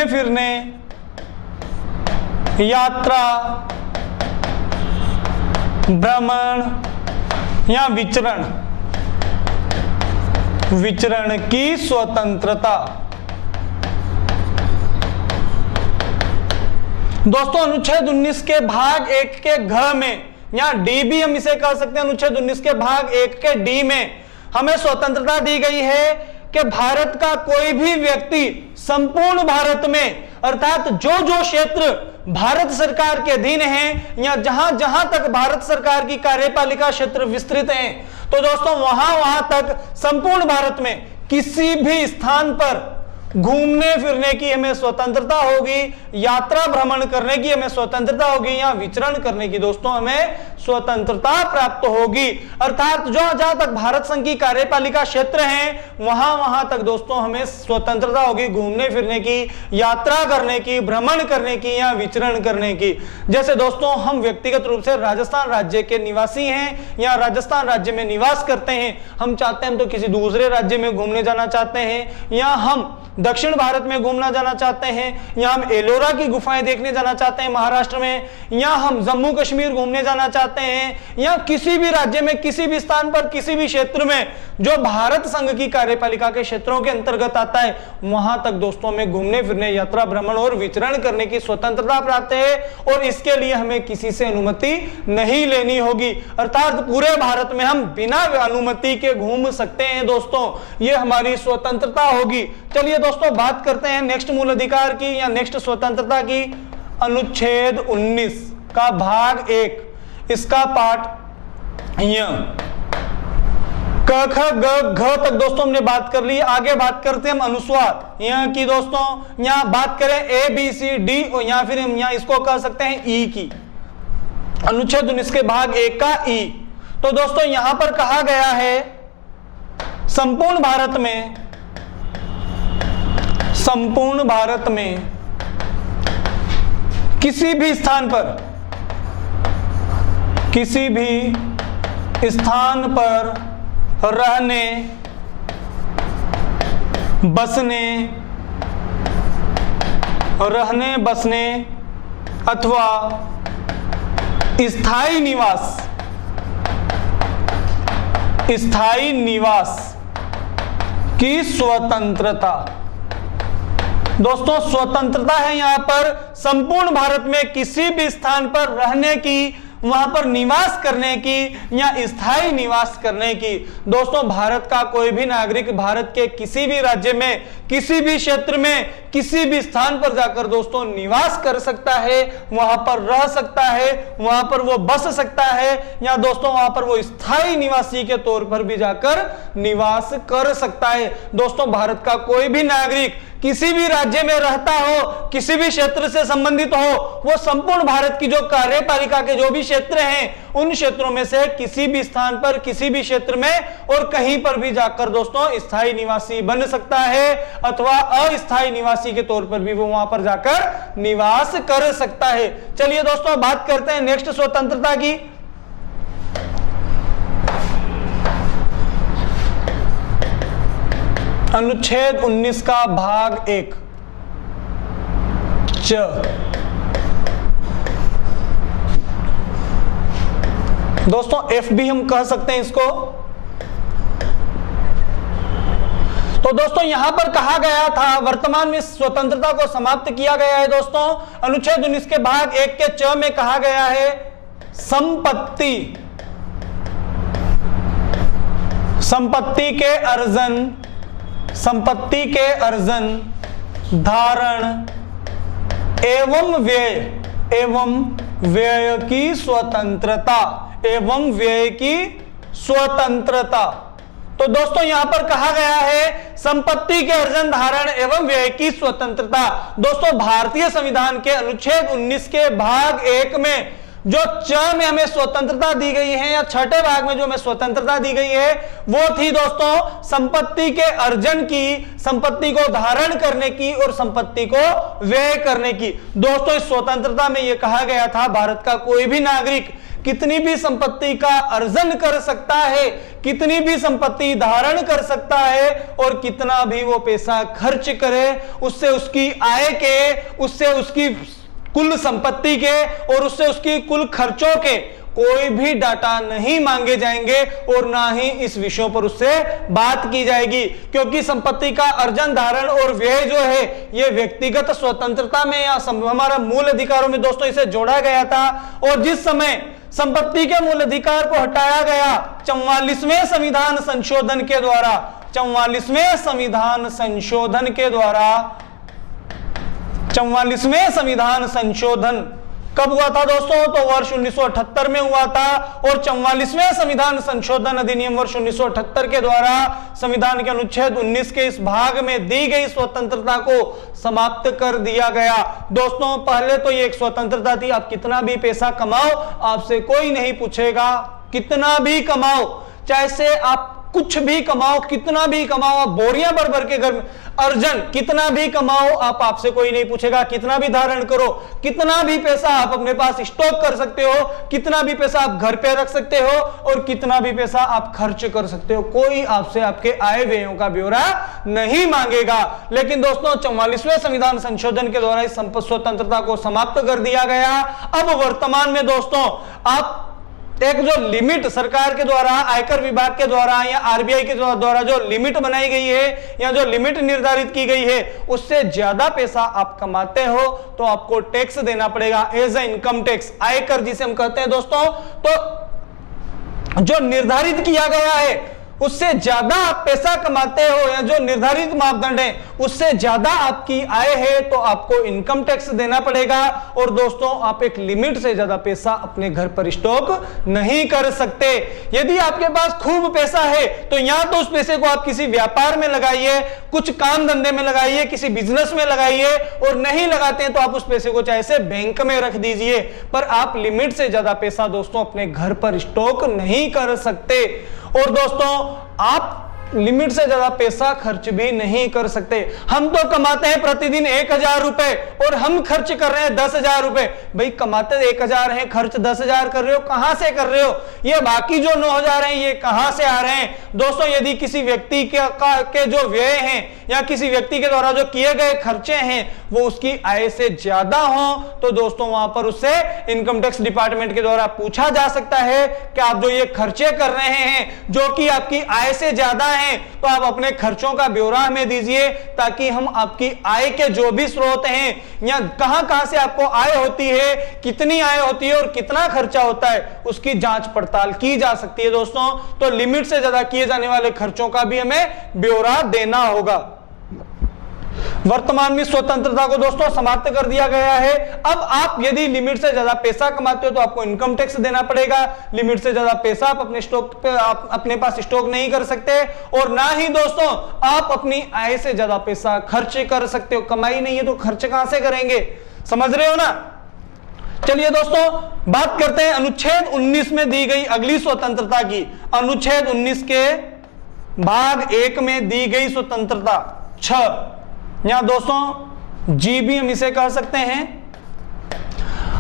फिरने, यात्रा, भ्रमण या विचरण की स्वतंत्रता। दोस्तों, अनुच्छेद 19 के भाग 1 के घ में, या डी भी हम इसे कह सकते हैं, अनुच्छेद 19 के भाग 1 के डी में हमें स्वतंत्रता दी गई है कि भारत का कोई भी व्यक्ति संपूर्ण भारत में, अर्थात जो जो क्षेत्र भारत सरकार के अधीन हैं या जहां जहां तक भारत सरकार की कार्यपालिका क्षेत्र विस्तृत हैं, तो दोस्तों वहां तक संपूर्ण भारत में किसी भी स्थान पर घूमने फिरने की हमें स्वतंत्रता होगी, यात्रा भ्रमण करने की हमें स्वतंत्रता होगी, या विचरण करने की दोस्तों हमें स्वतंत्रता प्राप्त होगी। अर्थात जहां तक भारत संघ की कार्यपालिका क्षेत्र है, वहां तक दोस्तों हमें स्वतंत्रता होगी घूमने फिरने की, यात्रा करने की, भ्रमण करने की या विचरण करने की। जैसे दोस्तों, हम व्यक्तिगत रूप से राजस्थान राज्य के निवासी हैं या राजस्थान राज्य में निवास करते हैं, हम चाहते हैं हम तो किसी दूसरे राज्य में घूमने जाना चाहते हैं, या हम दक्षिण भारत में घूमना जाना चाहते हैं, या हम एलोरा की गुफाएं देखने जाना चाहते हैं महाराष्ट्र में, या हम जम्मू कश्मीर घूमने जाना चाहते हैं, या किसी भी राज्य में, किसी भी स्थान पर, किसी भी क्षेत्र में जो भारत संघ की कार्यपालिका के क्षेत्रों के अंतर्गत आता है, वहां तक दोस्तों में घूमने फिरने, यात्रा भ्रमण और विचरण करने की स्वतंत्रता प्राप्त है, और इसके लिए हमें किसी से अनुमति नहीं लेनी होगी। अर्थात पूरे भारत में हम बिना अनुमति के घूम सकते हैं दोस्तों, ये हमारी स्वतंत्रता होगी। चलिए दोस्तों, बात करते हैं नेक्स्ट मूल अधिकार की या नेक्स्ट स्वतंत्रता की। अनुच्छेद 19 का भाग 1, इसका पाठ य, क ख ग घ तक दोस्तों हमने बात कर ली। आगे बात करते हैं हम अनुस्वार यहाँ की दोस्तों। यहाँ बात करें ए बी सी डी, और या फिर हम यहाँ इसको कह सकते हैं ई की। अनुच्छेद 19 के भाग 1 का ई। तो दोस्तों यहां पर कहा गया है संपूर्ण भारत में किसी भी स्थान पर रहने, बसने अथवा स्थायी निवास की स्वतंत्रता। दोस्तों स्वतंत्रता है यहां पर संपूर्ण भारत में किसी भी स्थान पर रहने की, वहां पर निवास करने की या स्थायी निवास करने की। दोस्तों भारत का कोई भी नागरिक भारत के किसी भी राज्य में, किसी भी क्षेत्र में, किसी भी स्थान पर जाकर दोस्तों निवास कर सकता है, वहां पर रह सकता है, वहां पर वो बस सकता है, या दोस्तों वहां पर वो स्थायी निवासी के तौर पर भी जाकर निवास कर सकता है। दोस्तों भारत का कोई भी नागरिक किसी भी राज्य में रहता हो, किसी भी क्षेत्र से संबंधित हो, वो संपूर्ण भारत की जो कार्यपालिका के जो भी क्षेत्र हैं उन क्षेत्रों में से किसी भी स्थान पर, किसी भी क्षेत्र में और कहीं पर भी जाकर दोस्तों स्थायी निवासी बन सकता है अथवा अस्थायी निवासी के तौर पर भी वो वहां पर जाकर निवास कर सकता है। चलिए दोस्तों बात करते हैं नेक्स्ट स्वतंत्रता की। अनुच्छेद 19 का भाग 1 च। दोस्तों एफ भी हम कह सकते हैं इसको। तो दोस्तों यहां पर कहा गया था वर्तमान में स्वतंत्रता को समाप्त किया गया है। दोस्तों अनुच्छेद 19 के भाग 1 के च में कहा गया है संपत्ति के अर्जन, धारण एवं व्यय की स्वतंत्रता। तो दोस्तों यहां पर कहा गया है संपत्ति के अर्जन, धारण एवं व्यय की स्वतंत्रता। दोस्तों भारतीय संविधान के अनुच्छेद 19 के भाग 1 में जो च में हमें स्वतंत्रता दी गई है, या छठे भाग में जो हमें स्वतंत्रता दी गई है, वो थी दोस्तों संपत्ति के अर्जन की, संपत्ति को धारण करने की और संपत्ति को व्यय करने की। दोस्तों इस स्वतंत्रता में यह कहा गया था भारत का कोई भी नागरिक कितनी भी संपत्ति का अर्जन कर सकता है, कितनी भी संपत्ति धारण कर सकता है और कितना भी वो पैसा खर्च करे, उससे उसकी आय के, उससे उसकी कुल संपत्ति के और उससे उसकी कुल खर्चों के कोई भी डाटा नहीं मांगे जाएंगे और ना ही इस विषयों पर उससे बात की जाएगी, क्योंकि संपत्ति का अर्जन, धारण और व्यय जो है ये व्यक्तिगत स्वतंत्रता में या हमारा मूल अधिकारों में दोस्तों इसे जोड़ा गया था। और जिस समय संपत्ति के मूल अधिकार को हटाया गया 44वें संविधान संशोधन के द्वारा, 44वें संविधान संशोधन कब हुआ था दोस्तों? तो वर्ष 1978 में हुआ था। और 44वें संविधान संशोधन अधिनियम वर्ष 1978 के द्वारा संविधान के अनुच्छेद 19 के इस भाग में दी गई स्वतंत्रता को समाप्त कर दिया गया। दोस्तों पहले तो ये एक स्वतंत्रता थी, आप कितना भी पैसा कमाओ आपसे कोई नहीं पूछेगा, कितना भी कमाओ, चाहे से आप कुछ भी कमाओ, कितना भी कमाओ, आप बोरियां भर भर के घर में अर्जन कितना भी कमाओ, आपसे कोई नहीं पूछेगा, कितना भी धारण करो, कितना भी पैसा आप अपने पास स्टॉक कर सकते हो, कितना भी पैसा आप घर पे रख सकते हो और कितना भी पैसा आप खर्च कर सकते हो, कोई आपसे आपके आय व्ययों का ब्यौरा नहीं मांगेगा। लेकिन दोस्तों 44वें संविधान संशोधन के द्वारा इस स्वतंत्रता को समाप्त कर दिया गया। अब वर्तमान में दोस्तों आप एक जो लिमिट सरकार के द्वारा, आयकर विभाग के द्वारा या आरबीआई के द्वारा जो लिमिट बनाई गई है या जो लिमिट निर्धारित की गई है, उससे ज्यादा पैसा आप कमाते हो तो आपको टैक्स देना पड़ेगा, एज ए इनकम टैक्स, आयकर जिसे हम कहते हैं दोस्तों। तो जो निर्धारित किया गया है उससे ज्यादा आप पैसा कमाते हो या जो निर्धारित मापदंड है उससे ज्यादा आपकी आय है तो आपको इनकम टैक्स देना पड़ेगा। और दोस्तों आप एक लिमिट से ज्यादा पैसा अपने घर पर स्टॉक नहीं कर सकते। यदि आपके पास खूब पैसा है तो या तो उस पैसे को आप किसी व्यापार में लगाइए, कुछ काम धंधे में लगाइए, किसी बिजनेस में लगाइए, और नहीं लगाते हैं तो आप उस पैसे को चाहे से बैंक में रख दीजिए, पर आप लिमिट से ज्यादा पैसा दोस्तों अपने घर पर स्टॉक नहीं कर सकते। और दोस्तों आप लिमिट से ज्यादा पैसा खर्च भी नहीं कर सकते। हम तो कमाते हैं प्रतिदिन 1000 रुपए और हम खर्च कर रहे हैं 10,000 रुपए। भाई कमाते 1000 हैं, खर्च 10,000 कर रहे हो, कहां से कर रहे हो? ये बाकी जो 9,000 हैं ये कहां से आ रहे हैं? दोस्तों यदि किसी व्यक्ति के जो व्यय हैं या किसी व्यक्ति के द्वारा जो किए गए खर्चे हैं वो उसकी आय से ज्यादा हो तो दोस्तों वहां पर उससे इनकम टैक्स डिपार्टमेंट के द्वारा पूछा जा सकता है कि आप जो ये खर्चे कर रहे हैं जो कि आपकी आय से ज्यादा हैं, तो आप अपने खर्चों का ब्यौरा हमें दीजिए ताकि हम आपकी आय के जो भी स्रोत हैं या कहां से आपको आय होती है, कितनी आय होती है और कितना खर्चा होता है उसकी जांच पड़ताल की जा सकती है। दोस्तों तो लिमिट से ज्यादा किए जाने वाले खर्चों का भी हमें ब्यौरा देना होगा। वर्तमान में स्वतंत्रता को दोस्तों समाप्त कर दिया गया है। अब आप यदि लिमिट से ज्यादा पैसा कमाते हो तो आपको इनकम टैक्स देना पड़ेगा। लिमिट से ज्यादा पैसा आप अपने स्टॉक पे आप अपने पास स्टॉक नहीं कर सकते और ना ही दोस्तों आप अपनी आय से ज्यादा पैसा खर्च कर सकते हो। कमाई नहीं है तो खर्च कहां से करेंगे, समझ रहे हो ना। चलिए दोस्तों बात करते हैं अनुच्छेद 19 में दी गई अगली स्वतंत्रता की। अनुच्छेद 19 के भाग 1 में दी गई स्वतंत्रता 6 या दोस्तों जी भी हम इसे कह सकते हैं।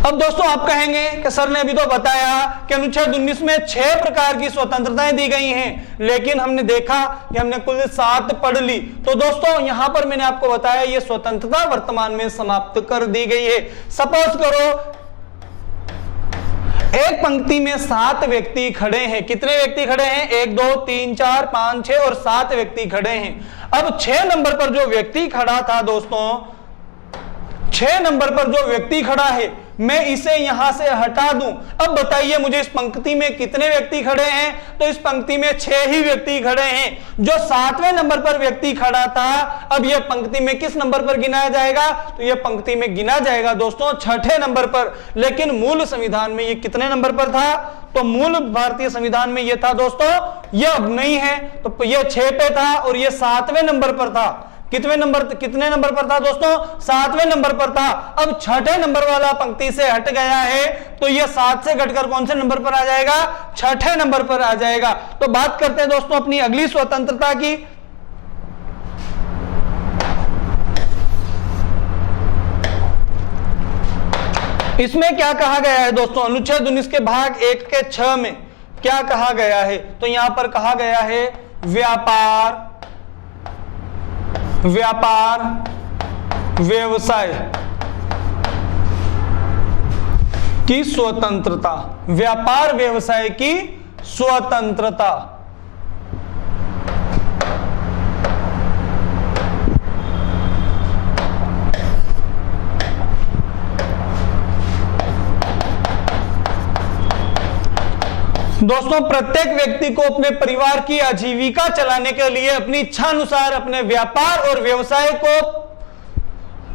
अब दोस्तों आप कहेंगे कि सर ने अभी तो बताया कि अनुच्छेद 19 में 6 प्रकार की स्वतंत्रताएं दी गई हैं, लेकिन हमने देखा कि हमने कुल 7 पढ़ ली। तो दोस्तों यहां पर मैंने आपको बताया ये स्वतंत्रता वर्तमान में समाप्त कर दी गई है। सपोज करो एक पंक्ति में 7 व्यक्ति खड़े हैं। कितने व्यक्ति खड़े हैं? 1 2 3 4 5 6 और 7 व्यक्ति खड़े हैं। अब 6 नंबर पर जो व्यक्ति खड़ा था दोस्तों, 6 नंबर पर जो व्यक्ति खड़ा है मैं इसे यहां से हटा दूं। अब बताइए मुझे इस पंक्ति में कितने व्यक्ति खड़े हैं? तो इस पंक्ति में 6 ही व्यक्ति खड़े हैं। जो 7वें नंबर पर व्यक्ति खड़ा था अब यह पंक्ति में किस नंबर पर गिनाया जाएगा? तो यह पंक्ति में गिना जाएगा दोस्तों 6ठे नंबर पर। लेकिन मूल संविधान में यह कितने नंबर पर था? तो मूल भारतीय संविधान में यह था दोस्तों, यह अब नहीं है, तो यह 6 पे था और यह 7वें नंबर पर था। कितने नंबर पर था दोस्तों? 7वें नंबर पर था। अब 6ठे नंबर वाला पंक्ति से हट गया है तो यह 7 से घटकर कौन से नंबर पर आ जाएगा? 6ठे नंबर पर आ जाएगा। तो बात करते हैं दोस्तों अपनी अगली स्वतंत्रता की। इसमें क्या कहा गया है दोस्तों? अनुच्छेद 19 के भाग 1 के 6 में क्या कहा गया है? तो यहां पर कहा गया है व्यापार व्यवसाय की स्वतंत्रता। व्यापार व्यवसाय की स्वतंत्रता। दोस्तों प्रत्येक व्यक्ति को अपने परिवार की आजीविका चलाने के लिए अपनी इच्छा अनुसार अपने व्यापार और व्यवसाय को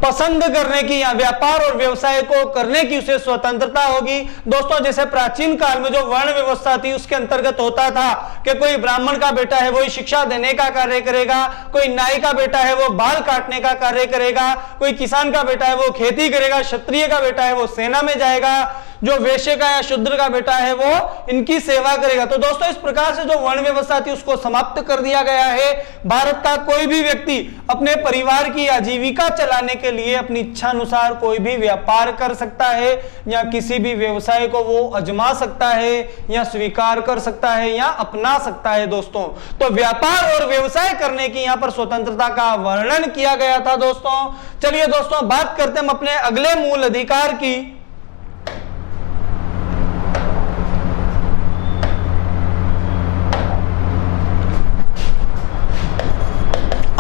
पसंद करने की या व्यापार और व्यवसाय को करने की उसे स्वतंत्रता होगी। दोस्तों जैसे प्राचीन काल में जो वर्ण व्यवस्था थी उसके अंतर्गत होता था कि कोई ब्राह्मण का बेटा है वो शिक्षा देने का कार्य करेगा, कोई नाई का बेटा है वो बाल काटने का कार्य करेगा, कोई किसान का बेटा है वो खेती करेगा, क्षत्रिय का बेटा है वो सेना में जाएगा, जो वैश्य का या शूद्र का बेटा है वो इनकी सेवा करेगा। तो दोस्तों इस प्रकार से जो वर्ण व्यवस्था थी उसको समाप्त कर दिया गया है। भारत का कोई भी व्यक्ति अपने परिवार की आजीविका चलाने के लिए अपनी इच्छा अनुसार कोई भी व्यापार कर सकता है या किसी भी व्यवसाय को वो आजमा सकता है या स्वीकार कर सकता है या अपना सकता है। दोस्तों तो व्यापार और व्यवसाय करने की यहाँ पर स्वतंत्रता का वर्णन किया गया था। दोस्तों चलिए दोस्तों बात करते हैं हम अपने अगले मूल अधिकार की।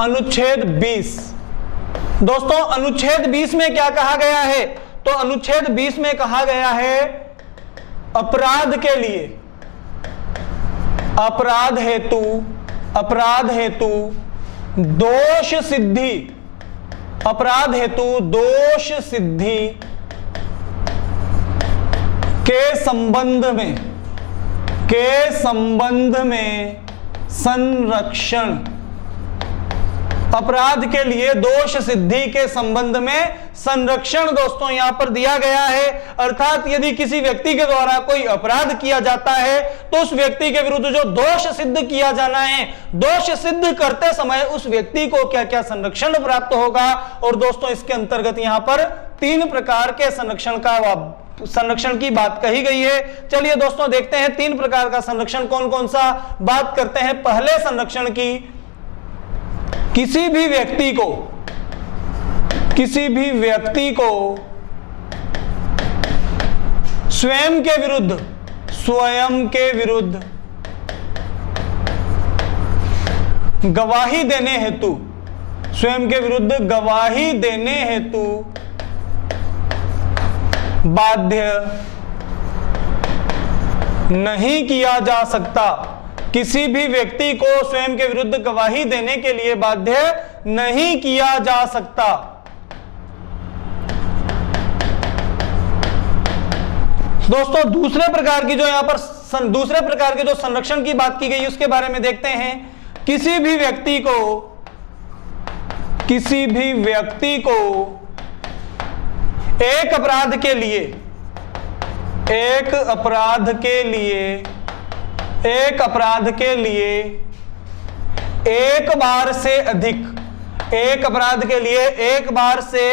अनुच्छेद 20। दोस्तों अनुच्छेद 20 में क्या कहा गया है? तो अनुच्छेद 20 में कहा गया है अपराध के लिए अपराध हेतु दोष सिद्धि, अपराध हेतु दोष सिद्धि के संबंध संरक्षण अपराध के लिए दोष सिद्धि के संबंध में संरक्षण दोस्तों यहां पर दिया गया है। अर्थात यदि किसी व्यक्ति के द्वारा कोई अपराध किया जाता है तो उस व्यक्ति के विरुद्ध जो दोष सिद्ध किया जाना है, दोष सिद्ध करते समय उस व्यक्ति को क्या क्या संरक्षण प्राप्त होगा। और दोस्तों इसके अंतर्गत यहां पर 3 प्रकार के संरक्षण की बात कही गई है। चलिए दोस्तों देखते हैं 3 प्रकार का संरक्षण कौन कौन सा। बात करते हैं पहले संरक्षण की। किसी भी व्यक्ति को स्वयं के विरुद्ध गवाही देने हेतु बाध्य नहीं किया जा सकता। किसी भी व्यक्ति को स्वयं के विरुद्ध गवाही देने के लिए बाध्य नहीं किया जा सकता। दोस्तों दूसरे प्रकार की जो यहां पर संरक्षण की बात की गई उसके बारे में देखते हैं। किसी भी व्यक्ति को एक अपराध के लिए एक बार से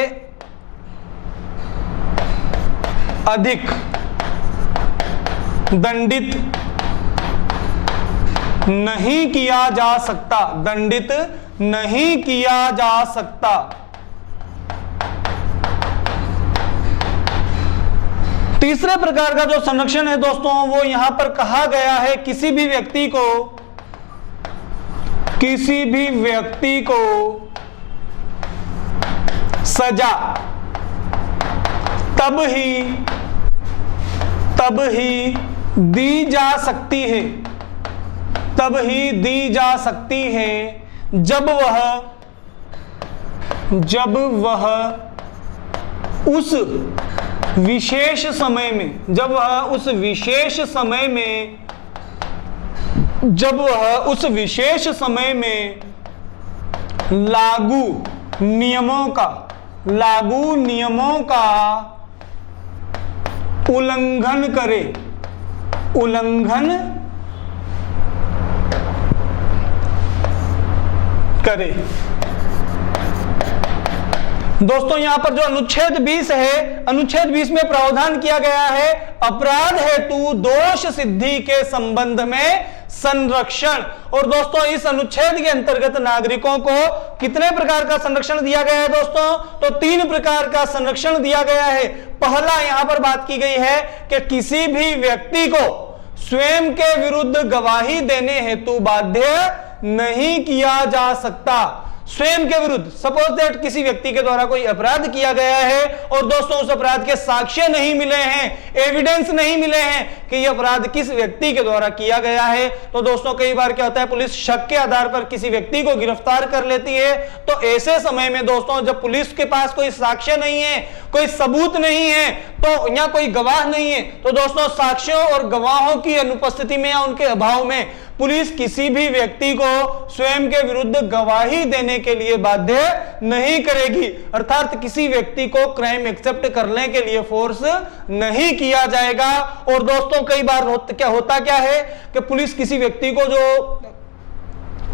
अधिक दंडित नहीं किया जा सकता। तीसरे प्रकार का जो संरक्षण है दोस्तों वो यहां पर कहा गया है किसी भी व्यक्ति को सजा तब ही दी जा सकती है जब वह उस विशेष समय में लागू नियमों का उल्लंघन करे। दोस्तों यहां पर जो अनुच्छेद 20 है, अनुच्छेद 20 में प्रावधान किया गया है अपराध हेतु दोष सिद्धि के संबंध में संरक्षण। और दोस्तों इस अनुच्छेद के अंतर्गत नागरिकों को कितने प्रकार का संरक्षण दिया गया है दोस्तों? तो 3 प्रकार का संरक्षण दिया गया है। पहला यहां पर बात की गई है कि किसी भी व्यक्ति को स्वयं के विरुद्ध गवाही देने हेतु बाध्य नहीं किया जा सकता। स्वयं के विरुद्ध, सपोज दैट किसी व्यक्ति के द्वारा कोई अपराध किया गया है और दोस्तों उस अपराध के साक्ष्य नहीं मिले हैं, एविडेंस नहीं मिले हैं कि यह अपराध किस व्यक्ति के द्वारा किया गया है। तो दोस्तों कई बार क्या होता है, पुलिस शक के आधार पर किसी व्यक्ति को गिरफ्तार कर लेती है। तो ऐसे समय में दोस्तों जब पुलिस के पास कोई साक्ष्य नहीं है, कोई सबूत नहीं है, तो या कोई गवाह नहीं है, तो दोस्तों साक्ष्यों और गवाहों की अनुपस्थिति में या उनके अभाव में पुलिस किसी भी व्यक्ति को स्वयं के विरुद्ध गवाही देने के लिए बाध्य नहीं करेगी। अर्थात किसी व्यक्ति को क्राइम एक्सेप्ट करने के लिए फोर्स नहीं किया जाएगा। और दोस्तों कई बार होता क्या है कि पुलिस किसी व्यक्ति को जो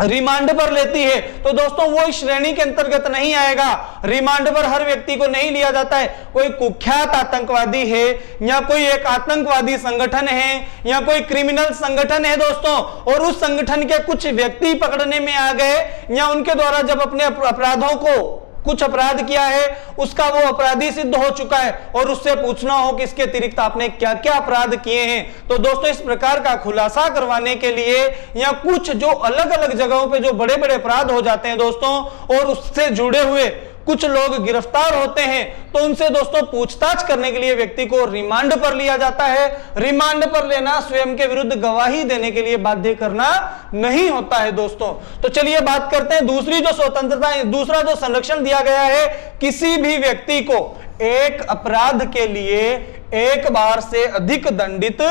रिमांड पर लेती है तो दोस्तों वो इस श्रेणी के अंतर्गत नहीं आएगा। रिमांड पर हर व्यक्ति को नहीं लिया जाता है। कोई कुख्यात आतंकवादी है या कोई एक आतंकवादी संगठन है या कोई क्रिमिनल संगठन है दोस्तों, और उस संगठन के कुछ व्यक्ति पकड़ने में आ गए या उनके द्वारा जब अपने अपराधों को कुछ अपराध किया है उसका वो अपराधी सिद्ध हो चुका है और उससे पूछना हो कि इसके अतिरिक्त आपने क्या क्या अपराध किए हैं, तो दोस्तों इस प्रकार का खुलासा करवाने के लिए या कुछ जो अलग अलग जगहों पे जो बड़े बड़े अपराध हो जाते हैं दोस्तों और उससे जुड़े हुए कुछ लोग गिरफ्तार होते हैं तो उनसे दोस्तों पूछताछ करने के लिए व्यक्ति को रिमांड पर लिया जाता है। रिमांड पर लेना स्वयं के विरुद्ध गवाही देने के लिए बाध्य करना नहीं होता है दोस्तों। तो चलिए बात करते हैं दूसरी जो स्वतंत्रता, दूसरा जो संरक्षण दिया गया है, किसी भी व्यक्ति को एक अपराध के लिए एक बार से अधिक दंडित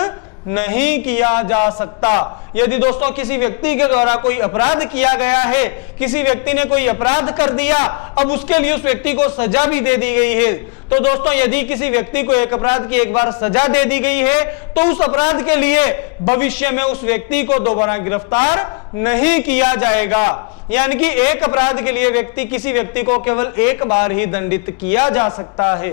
नहीं किया जा सकता। यदि दोस्तों किसी व्यक्ति के द्वारा कोई अपराध किया गया है, किसी व्यक्ति ने कोई अपराध कर दिया, अब उसके लिए उस व्यक्ति को सजा भी दे दी गई है, तो दोस्तों यदि किसी व्यक्ति को एक अपराध की एक बार सजा दे दी गई है तो उस अपराध के लिए भविष्य में उस व्यक्ति को दोबारा गिरफ्तार नहीं किया जाएगा। यानी कि एक अपराध के लिए किसी व्यक्ति को केवल एक बार ही दंडित किया जा सकता है।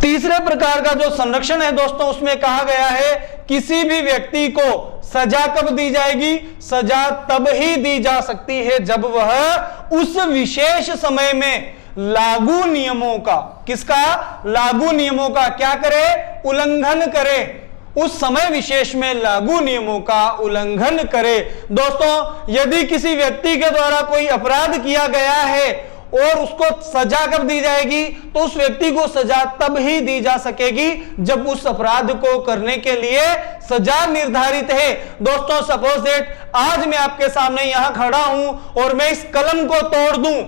तीसरे प्रकार का जो संरक्षण है दोस्तों, उसमें कहा गया है किसी भी व्यक्ति को सजा कब दी जाएगी? सजा तब ही दी जा सकती है जब वह उस विशेष समय में लागू नियमों का, किसका? लागू नियमों का क्या करे? उल्लंघन करे। उस समय विशेष में लागू नियमों का उल्लंघन करे। दोस्तों यदि किसी व्यक्ति के द्वारा कोई अपराध किया गया है और उसको सजा कब दी जाएगी? तो उस व्यक्ति को सजा तब ही दी जा सकेगी जब उस अपराध को करने के लिए सजा निर्धारित है। दोस्तों सपोज दैट आज मैं आपके सामने यहां खड़ा हूं और मैं इस कलम को तोड़ दूं,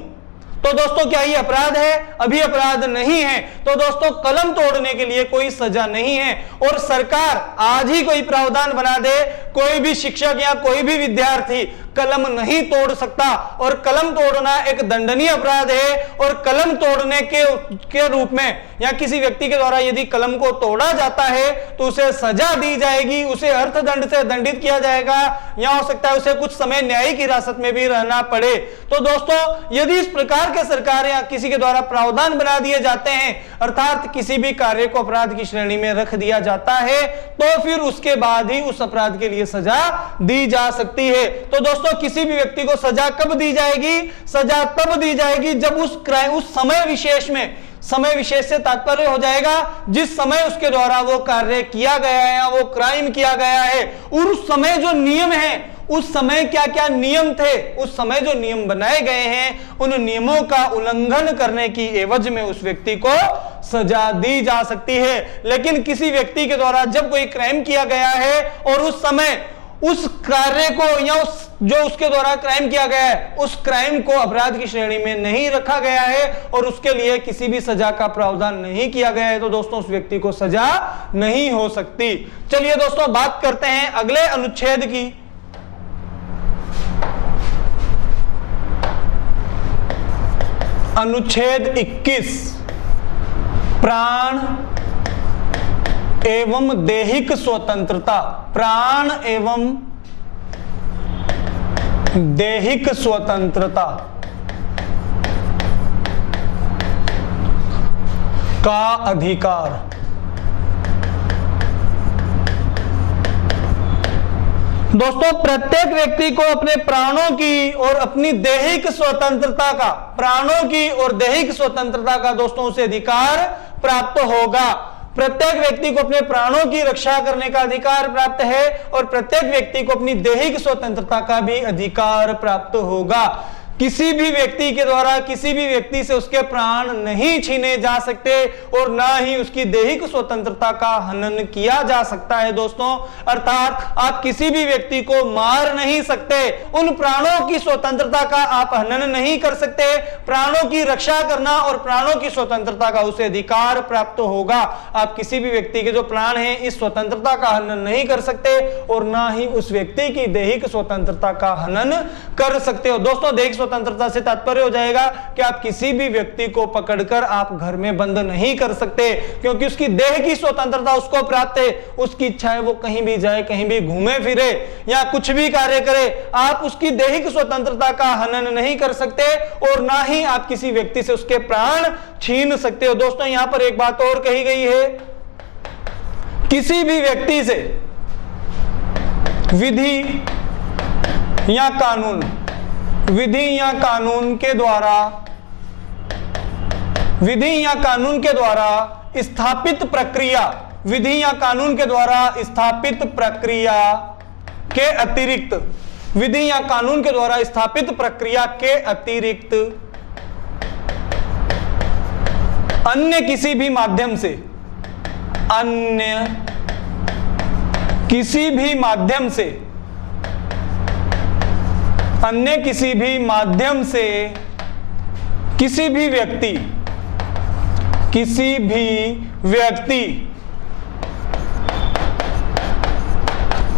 तो दोस्तों क्या ये अपराध है? अभी अपराध नहीं है। तो दोस्तों कलम तोड़ने के लिए कोई सजा नहीं है। और सरकार आज ही कोई प्रावधान बना दे, कोई भी शिक्षक या कोई भी विद्यार्थी कलम नहीं तोड़ सकता, और कलम तोड़ना एक दंडनीय अपराध है, और कलम तोड़ने के रूप में या किसी व्यक्ति के द्वारा यदि कलम को तोड़ा जाता है तो उसे सजा दी जाएगी, उसे अर्थदंड से दंडित किया जाएगा, या हो सकता है उसे कुछ समय न्यायिक हिरासत में भी रहना पड़े। तो दोस्तों यदि इस प्रकार के सरकार या किसी के द्वारा प्रावधान बना दिए जाते हैं, अर्थात किसी भी कार्य को अपराध की श्रेणी में रख दिया जाता है, तो फिर उसके बाद ही उस अपराध के लिए सजा दी जा सकती है। तो दोस्तों किसी भी व्यक्ति को सजा कब दी जाएगी? सजा तब दी जाएगी जब उस समय विशेष में, समय विशेष से तात्पर्य हो जाएगा जिस समय उसके द्वारा वो कार्य किया गया है या वो क्राइम किया गया है, और उस समय जो नियम है, उस समय क्या क्या नियम थे, उस समय जो नियम बनाए गए हैं, उन नियमों का उल्लंघन करने की एवज में उस व्यक्ति को सजा दी जा सकती है। लेकिन किसी व्यक्ति के द्वारा जब कोई क्राइम किया गया है और उस समय उस कार्य को या जो उसके द्वारा क्राइम किया गया है, उस क्राइम को अपराध की श्रेणी में नहीं रखा गया है और उसके लिए किसी भी सजा का प्रावधान नहीं किया गया है, तो दोस्तों उस व्यक्ति को सजा नहीं हो सकती। चलिए दोस्तों बात करते हैं अगले अनुच्छेद की। अनुच्छेद 21 प्राण एवं दैहिक स्वतंत्रता। प्राण एवं दैहिक स्वतंत्रता का अधिकार। दोस्तों प्रत्येक व्यक्ति को अपने प्राणों की और अपनी दैहिक स्वतंत्रता का, प्राणों की और दैहिक स्वतंत्रता का दोस्तों उसे अधिकार प्राप्त होगा। प्रत्येक व्यक्ति को अपने प्राणों की रक्षा करने का अधिकार प्राप्त है और प्रत्येक व्यक्ति को अपनी दैहिक स्वतंत्रता का भी अधिकार प्राप्त होगा। किसी भी व्यक्ति के द्वारा किसी भी व्यक्ति से उसके प्राण नहीं छीने जा सकते और ना ही उसकी दैहिक स्वतंत्रता का हनन किया जा सकता है। दोस्तों अर्थात आप किसी भी व्यक्ति को मार नहीं सकते, उन प्राणों की स्वतंत्रता का आप हनन नहीं कर सकते। प्राणों की रक्षा करना और प्राणों की स्वतंत्रता का उसे अधिकार प्राप्त होगा। आप किसी भी व्यक्ति के जो प्राण हैं इस स्वतंत्रता का हनन नहीं कर सकते और ना ही उस व्यक्ति की दैहिक स्वतंत्रता का हनन कर सकते हो। दोस्तों दैहिक स्वतंत्रता से तात्पर्य हो जाएगा कि आप किसी भी व्यक्ति को पकड़कर आप घर में बंद नहीं कर सकते, क्योंकि उसकी देह की स्वतंत्रता उसको प्राप्त है। उसकी इच्छा है वो कहीं भी जाए, कहीं भी घूमे फिरे या कुछ भी कार्य करे, आप उसकी दैहिक स्वतंत्रता का हनन नहीं कर सकते और ना ही आप किसी व्यक्ति से उसके प्राण छीन सकते हो। दोस्तों यहां पर एक बात और कही गई है, किसी भी व्यक्ति से विधि या कानून, विधि या कानून के द्वारा, विधि या कानून के द्वारा स्थापित प्रक्रिया, विधि या कानून के द्वारा स्थापित प्रक्रिया के अतिरिक्त, विधि या कानून के द्वारा स्थापित प्रक्रिया के अतिरिक्त अन्य किसी भी माध्यम से, अन्य किसी भी माध्यम से, अन्य किसी भी माध्यम से किसी भी व्यक्ति, किसी भी व्यक्ति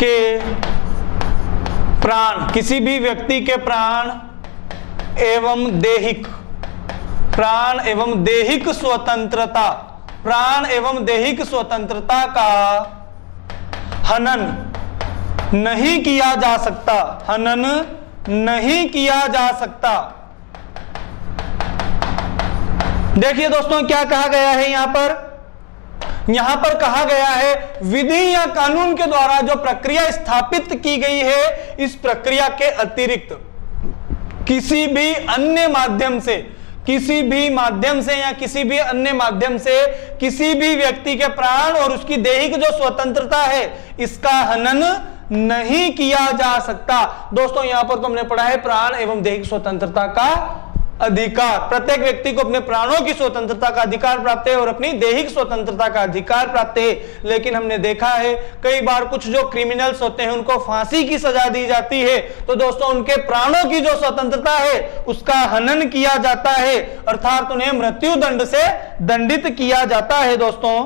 के प्राण, किसी भी व्यक्ति के प्राण एवं दैहिक, प्राण एवं दैहिक स्वतंत्रता, प्राण एवं दैहिक स्वतंत्रता का हनन नहीं किया जा सकता, हनन नहीं किया जा सकता। देखिए दोस्तों क्या कहा गया है यहां पर कहा गया है विधि या कानून के द्वारा जो प्रक्रिया स्थापित की गई है, इस प्रक्रिया के अतिरिक्त किसी भी अन्य माध्यम से, किसी भी माध्यम से या किसी भी अन्य माध्यम से किसी भी व्यक्ति के प्राण और उसकी दैहिक जो स्वतंत्रता है, इसका हनन नहीं किया जा सकता। दोस्तों यहां पर तो हमने पढ़ा है प्राण एवं दैहिक स्वतंत्रता का अधिकार, प्रत्येक व्यक्ति को अपने प्राणों की स्वतंत्रता का अधिकार प्राप्त है और अपनी दैहिक स्वतंत्रता का अधिकार प्राप्त है। लेकिन हमने देखा है कई बार कुछ जो क्रिमिनल्स होते हैं उनको फांसी की सजा दी जाती है, तो दोस्तों उनके प्राणों की जो स्वतंत्रता है उसका हनन किया जाता है, अर्थात उन्हें मृत्यु दंड से दंडित किया जाता है। दोस्तों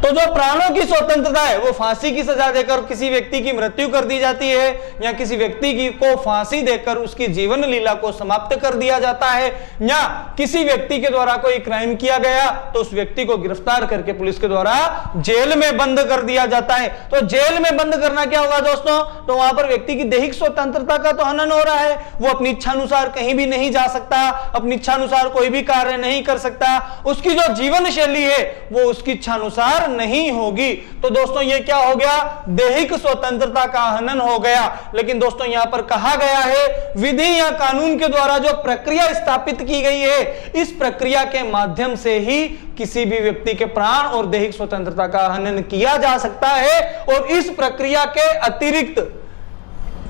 तो जो प्राणों की स्वतंत्रता है वो फांसी की सजा देकर किसी व्यक्ति की मृत्यु कर दी जाती है, या किसी व्यक्ति की को फांसी देकर उसकी जीवन लीला को समाप्त कर दिया जाता है, या किसी व्यक्ति के द्वारा कोई क्राइम किया गया तो उस व्यक्ति को गिरफ्तार करके पुलिस के द्वारा जेल में बंद कर दिया जाता है। तो जेल में बंद करना क्या होगा दोस्तों, तो वहां पर व्यक्ति की दैहिक स्वतंत्रता का तो हनन हो रहा है, वो अपनी इच्छानुसार कहीं भी नहीं जा सकता, अपनी इच्छानुसार कोई भी कार्य नहीं कर सकता, उसकी जो जीवन शैली है वो उसकी इच्छानुसार नहीं होगी। तो दोस्तों ये क्या हो गया, दैहिक स्वतंत्रता का हनन हो गया। लेकिन दोस्तों यहां पर कहा गया है विधि या कानून के द्वारा जो प्रक्रिया स्थापित की गई है, इस प्रक्रिया के माध्यम से ही किसी भी व्यक्ति के प्राण और दैहिक स्वतंत्रता का हनन किया जा सकता है, और इस प्रक्रिया के अतिरिक्त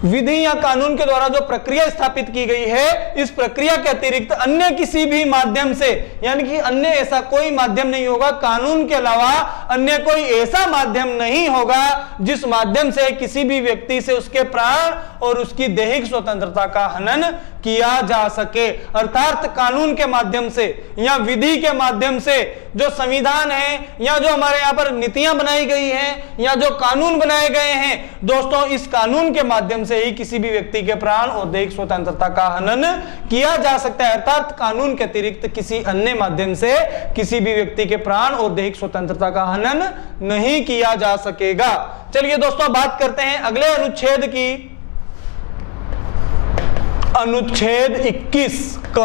विधि या कानून के द्वारा जो प्रक्रिया स्थापित की गई है, इस प्रक्रिया के अतिरिक्त अन्य किसी भी माध्यम से, यानी कि अन्य ऐसा कोई माध्यम नहीं होगा, कानून के अलावा अन्य कोई ऐसा माध्यम नहीं होगा जिस माध्यम से किसी भी व्यक्ति से उसके प्राण और उसकी दैहिक स्वतंत्रता का हनन किया जा सके। अर्थात कानून के माध्यम से या विधि के माध्यम से जो संविधान है या जो हमारे यहाँ पर नीतियां बनाई गई हैं या जो कानून बनाए गए हैं, दोस्तों इस कानून के माध्यम से ही किसी भी व्यक्ति के प्राण और दैहिक स्वतंत्रता का हनन किया जा सकता है। अर्थात कानून के अतिरिक्त किसी अन्य माध्यम से किसी भी व्यक्ति के प्राण और दैहिक स्वतंत्रता का हनन नहीं किया जा सकेगा। चलिए दोस्तों बात करते हैं अगले अनुच्छेद की, अनुच्छेद 21 क।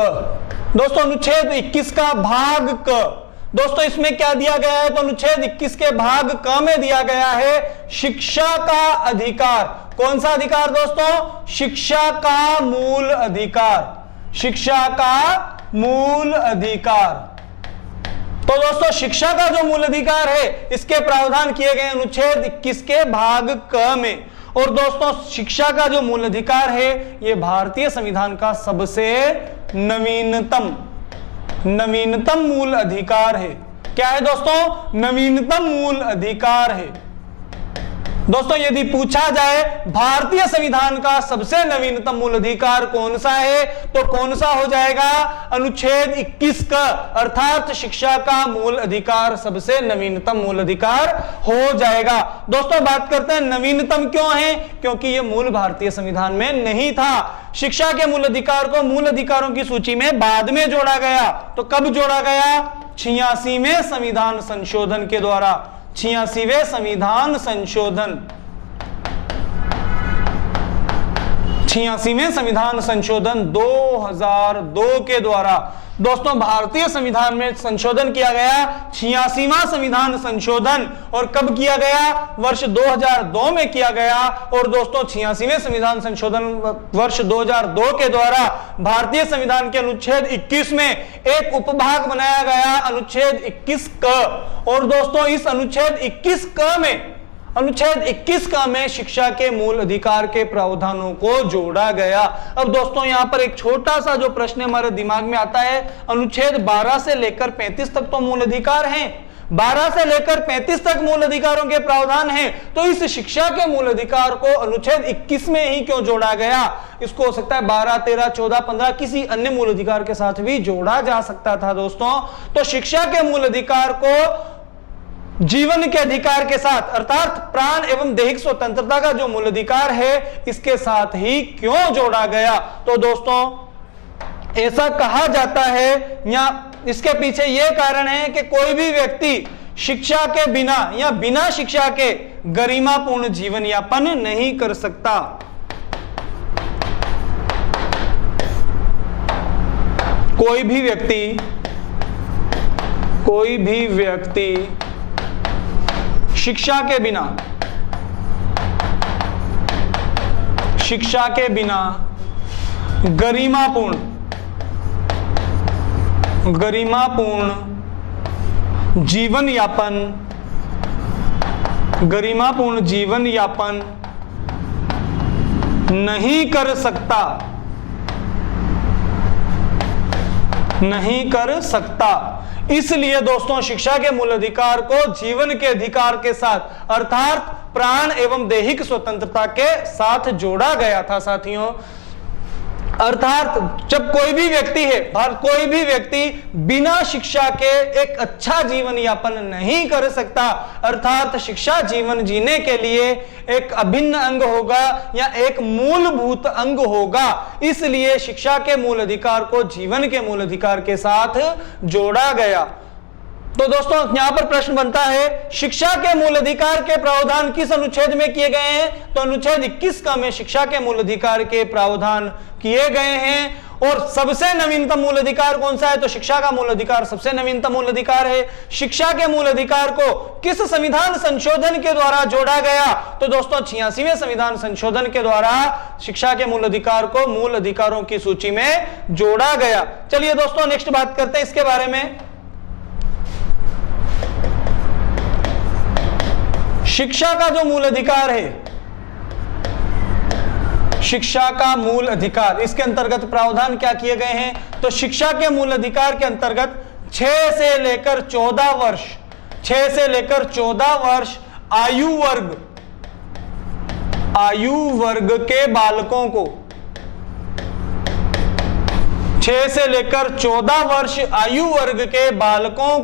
दोस्तों अनुच्छेद 21 का भाग क, दोस्तों इसमें क्या दिया गया है, तो अनुच्छेद 21 के भाग क में दिया गया है शिक्षा का अधिकार। कौन सा अधिकार दोस्तों, शिक्षा का मूल अधिकार, शिक्षा का मूल अधिकार। तो दोस्तों शिक्षा का जो मूल अधिकार है इसके प्रावधान किए गए अनुच्छेद 21 के भाग क में। और दोस्तों शिक्षा का जो मूल अधिकार है यह भारतीय संविधान का सबसे नवीनतम मूल अधिकार है। क्या है दोस्तों, नवीनतम मूल अधिकार है। दोस्तों यदि पूछा जाए भारतीय संविधान का सबसे नवीनतम मूल अधिकार कौन सा है, तो कौन सा हो जाएगा, अनुच्छेद 21 का, अर्थात शिक्षा का मूल अधिकार सबसे नवीनतम मूल अधिकार हो जाएगा। दोस्तों बात करते हैं नवीनतम क्यों है, क्योंकि यह मूल भारतीय संविधान में नहीं था। शिक्षा के मूल अधिकार को मूल अधिकारों की सूची में बाद में जोड़ा गया। तो कब जोड़ा गया, 86वें संविधान संशोधन के द्वारा, 86वें संविधान संशोधन, 86वें संविधान संशोधन 2002 के द्वारा। दोस्तों भारतीय संविधान में संशोधन किया गया 86वां संविधान संशोधन, और कब किया गया, वर्ष 2002 में किया गया। और दोस्तों 86वें संविधान संशोधन वर्ष 2002 के द्वारा भारतीय संविधान के अनुच्छेद 21 में एक उपभाग बनाया गया, अनुच्छेद 21 क। और दोस्तों इस अनुच्छेद 21 क में, अनुच्छेद 21 का में शिक्षा के मूल अधिकार के प्रावधानों को जोड़ा गया। अब दोस्तों यहां पर एक छोटा सा जो प्रश्न हमारे दिमाग में आता है, अनुच्छेद 12 से लेकर 35 तक तो मूल अधिकार हैं, 12 से लेकर 35 तक मूल अधिकारों के प्रावधान हैं, तो इस शिक्षा के मूल अधिकार को अनुच्छेद 21 में ही क्यों जोड़ा गया। इसको हो सकता है 12, 13, 14, 15 किसी अन्य मूल अधिकार के साथ भी जोड़ा जा सकता था। दोस्तों तो शिक्षा के मूल अधिकार को जीवन के अधिकार के साथ अर्थात प्राण एवं दैहिक स्वतंत्रता का जो मूल अधिकार है इसके साथ ही क्यों जोड़ा गया? तो दोस्तों ऐसा कहा जाता है या इसके पीछे यह कारण है कि कोई भी व्यक्ति शिक्षा के बिना या बिना शिक्षा के गरिमापूर्ण जीवन यापन नहीं कर सकता। कोई भी व्यक्ति शिक्षा के बिना गरिमापूर्ण जीवन यापन नहीं कर सकता। इसलिए दोस्तों शिक्षा के मूल अधिकार को जीवन के अधिकार के साथ अर्थात प्राण एवं दैहिक स्वतंत्रता के साथ जोड़ा गया था साथियों। अर्थात जब कोई भी व्यक्ति बिना शिक्षा के एक अच्छा जीवन यापन नहीं कर सकता, अर्थात शिक्षा जीवन जीने के लिए एक अभिन्न अंग होगा या एक मूलभूत अंग होगा। इसलिए शिक्षा के मूल अधिकार को जीवन के मूल अधिकार के साथ जोड़ा गया। तो दोस्तों यहां पर प्रश्न बनता है, शिक्षा के मूल अधिकार के प्रावधान किस अनुच्छेद में किए गए हैं? तो अनुच्छेद 21 का में शिक्षा के मूल अधिकार के प्रावधान किए गए हैं। और सबसे नवीनतम मूल अधिकार कौन सा है? तो शिक्षा का मूल अधिकार सबसे नवीनतम मूल अधिकार है। शिक्षा के मूल अधिकार को किस संविधान संशोधन के द्वारा जोड़ा गया? तो दोस्तों 86वें संविधान संशोधन के द्वारा शिक्षा के मूल अधिकार को मूल अधिकारों की सूची में जोड़ा गया। चलिए दोस्तों नेक्स्ट बात करते हैं इसके बारे में। शिक्षा का जो मूल अधिकार है, शिक्षा का मूल अधिकार, इसके अंतर्गत प्रावधान क्या किए गए हैं? तो शिक्षा के मूल अधिकार के अंतर्गत 6 से लेकर 14 वर्ष आयु वर्ग के बालकों को 6 से लेकर 14 वर्ष आयु वर्ग के बालकों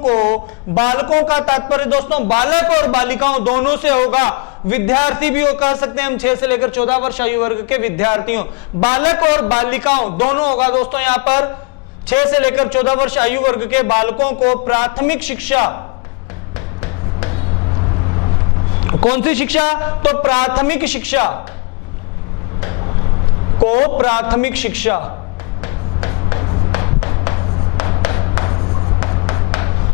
का तात्पर्य दोस्तों बालक और बालिकाओं दोनों से होगा। विद्यार्थी भी कह सकते हैं हम 6 से लेकर 14 वर्ष आयु वर्ग के विद्यार्थियों, बालक और बालिकाओं दोनों होगा दोस्तों। यहां पर 6 से लेकर 14 वर्ष आयु वर्ग के बालकों को प्राथमिक शिक्षा, कौन सी शिक्षा? तो प्राथमिक शिक्षा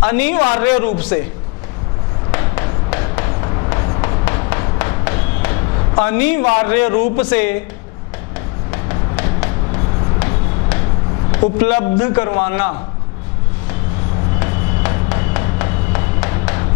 अनिवार्य रूप से उपलब्ध करवाना।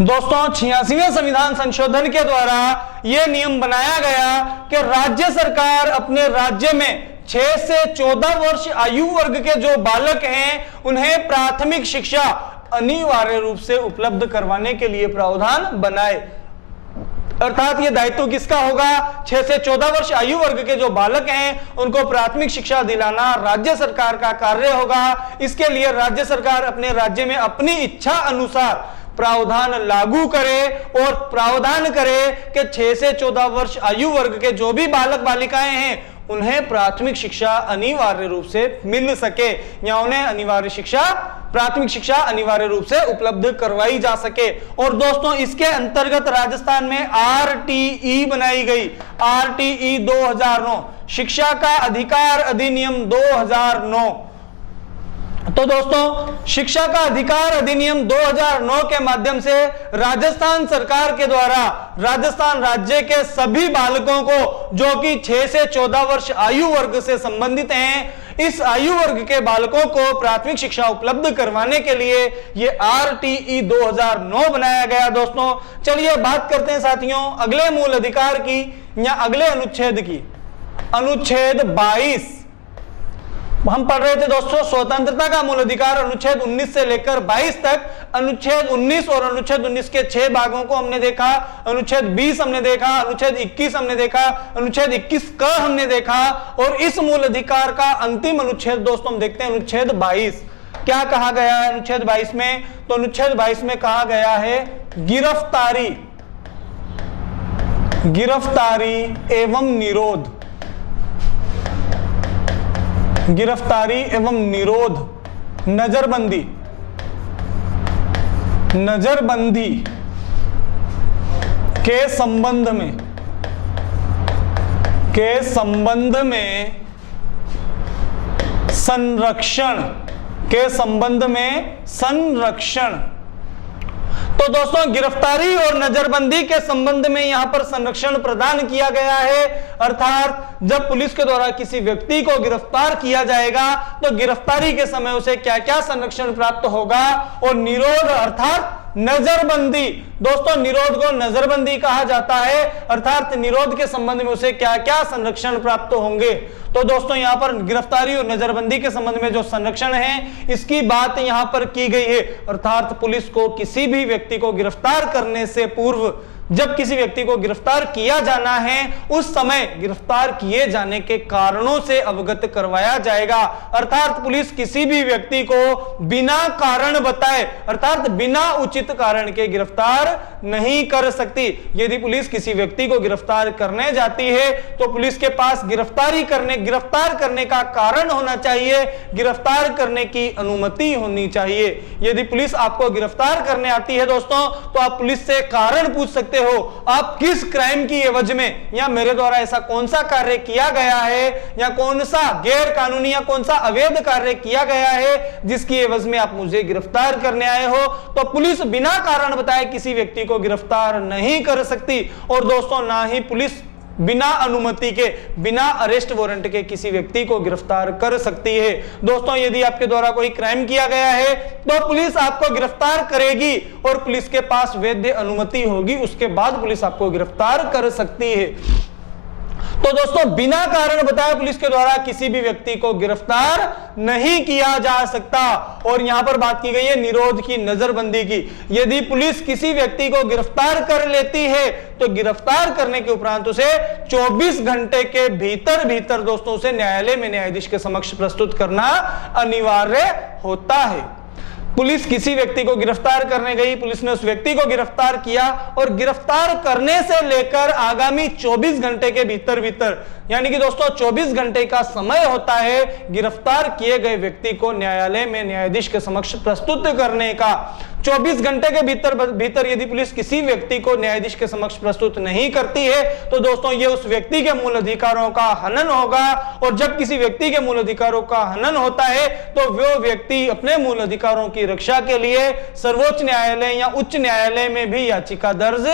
दोस्तों 86वें संविधान संशोधन के द्वारा यह नियम बनाया गया कि राज्य सरकार अपने राज्य में 6 से 14 वर्ष आयु वर्ग के जो बालक हैं उन्हें प्राथमिक शिक्षा अनिवार्य रूप से उपलब्ध करवाने के लिए प्रावधान बनाए। अर्थात यह दायित्व किसका होगा? 6 से 14 वर्ष आयु वर्ग के जो बालक हैं उनको प्राथमिक शिक्षा दिलाना राज्य सरकार का कार्य होगा। इसके लिए राज्य सरकार अपने राज्य में अपनी इच्छा अनुसार प्रावधान लागू करे और प्रावधान करे कि 6 से 14 वर्ष आयु वर्ग के जो भी बालक बालिकाएं हैं उन्हें प्राथमिक शिक्षा अनिवार्य रूप से मिल सके या उन्हें प्राथमिक शिक्षा अनिवार्य रूप से उपलब्ध करवाई जा सके। और दोस्तों इसके अंतर्गत राजस्थान में आरटीई बनाई गई, आरटीई 2009, शिक्षा का अधिकार अधिनियम 2009। तो दोस्तों शिक्षा का अधिकार अधिनियम 2009 के माध्यम से राजस्थान सरकार के द्वारा राजस्थान राज्य के सभी बालकों को जो कि 6 से 14 वर्ष आयु वर्ग से संबंधित हैं, इस आयु वर्ग के बालकों को प्राथमिक शिक्षा उपलब्ध करवाने के लिए ये आरटीई 2009 बनाया गया। दोस्तों चलिए बात करते हैं साथियों अगले मूल अधिकार की या अगले अनुच्छेद की। अनुच्छेद 22 हम पढ़ रहे थे दोस्तों, स्वतंत्रता का मूल अधिकार अनुच्छेद 19 से लेकर 22 तक। अनुच्छेद 19 और अनुच्छेद 19 के 6 भागों को हमने देखा। अनुच्छेद 20 हमने देखा, अनुच्छेद 21 हमने देखा, अनुच्छेद 21 क हमने देखा और इस मूल अधिकार का अंतिम अनुच्छेद दोस्तों हम देखते हैं अनुच्छेद 22। क्या कहा गया है अनुच्छेद 22 में? तो अनुच्छेद 22 में कहा गया है गिरफ्तारी एवं निरोध, गिरफ्तारी एवं निरोध, नजरबंदी के संबंध में संरक्षण। तो दोस्तों गिरफ्तारी और नजरबंदी के संबंध में यहां पर संरक्षण प्रदान किया गया है। अर्थात जब पुलिस के द्वारा किसी व्यक्ति को गिरफ्तार किया जाएगा तो गिरफ्तारी के समय उसे क्या क्या संरक्षण प्राप्त होगा, और निरोध अर्थात नजरबंदी। दोस्तों निरोध को नजरबंदी कहा जाता है, अर्थात निरोध के संबंध में उसे क्या क्या संरक्षण प्राप्त होंगे। तो दोस्तों यहां पर गिरफ्तारी और नजरबंदी के संबंध में जो संरक्षण है इसकी बात यहां पर की गई है। अर्थात पुलिस को किसी भी व्यक्ति को गिरफ्तार करने से पूर्व, जब किसी व्यक्ति को गिरफ्तार किया जाना है उस समय गिरफ्तार किए जाने के कारणों से अवगत करवाया जाएगा। अर्थात पुलिस किसी भी व्यक्ति को बिना कारण बताए, अर्थात बिना उचित कारण के गिरफ्तार नहीं कर सकती। यदि पुलिस किसी व्यक्ति को गिरफ्तार करने जाती है तो पुलिस के पास गिरफ्तार करने का कारण होना चाहिए, गिरफ्तार करने की अनुमति होनी चाहिए। यदि पुलिस आपको गिरफ्तार करने आती है दोस्तों तो आप पुलिस से कारण पूछ सकते हो, आप किस क्राइम की एवज में, या मेरे द्वारा ऐसा कौन सा कार्य किया गया है, या कौन सा गैर कानूनी या कौन सा अवैध कार्य किया गया है जिसकी एवज में आप मुझे गिरफ्तार करने आए हो। तो पुलिस बिना कारण बताए किसी व्यक्ति को गिरफ्तार नहीं कर सकती। और दोस्तों ना ही पुलिस बिना अनुमति के, बिना अरेस्ट वारंट के किसी व्यक्ति को गिरफ्तार कर सकती है। दोस्तों यदि आपके द्वारा कोई क्राइम किया गया है तो पुलिस आपको गिरफ्तार करेगी और पुलिस के पास वैध अनुमति होगी, उसके बाद पुलिस आपको गिरफ्तार कर सकती है। तो दोस्तों बिना कारण बताए पुलिस के द्वारा किसी भी व्यक्ति को गिरफ्तार नहीं किया जा सकता। और यहां पर बात की गई है निरोध की, नजरबंदी की। यदि पुलिस किसी व्यक्ति को गिरफ्तार कर लेती है तो गिरफ्तार करने के उपरांत उसे 24 घंटे के भीतर दोस्तों उसे न्यायालय में न्यायाधीश के समक्ष प्रस्तुत करना अनिवार्य होता है। पुलिस किसी व्यक्ति को गिरफ्तार करने गई, पुलिस ने उस व्यक्ति को गिरफ्तार किया और गिरफ्तार करने से लेकर आगामी 24 घंटे के भीतर, यानी कि दोस्तों 24 घंटे का समय होता है गिरफ्तार किए गए व्यक्ति को न्यायालय में न्यायाधीश के समक्ष प्रस्तुत करने का। 24 घंटे के भीतर यदि पुलिस किसी व्यक्ति को न्यायाधीश के समक्ष प्रस्तुत नहीं करती है तो दोस्तों ये उस व्यक्ति के मूल अधिकारों का हनन होगा। और जब किसी व्यक्ति के मूल अधिकारों का हनन होता है तो वो व्यक्ति अपने मूल अधिकारों की रक्षा के लिए सर्वोच्च न्यायालय या उच्च न्यायालय में भी याचिका दर्ज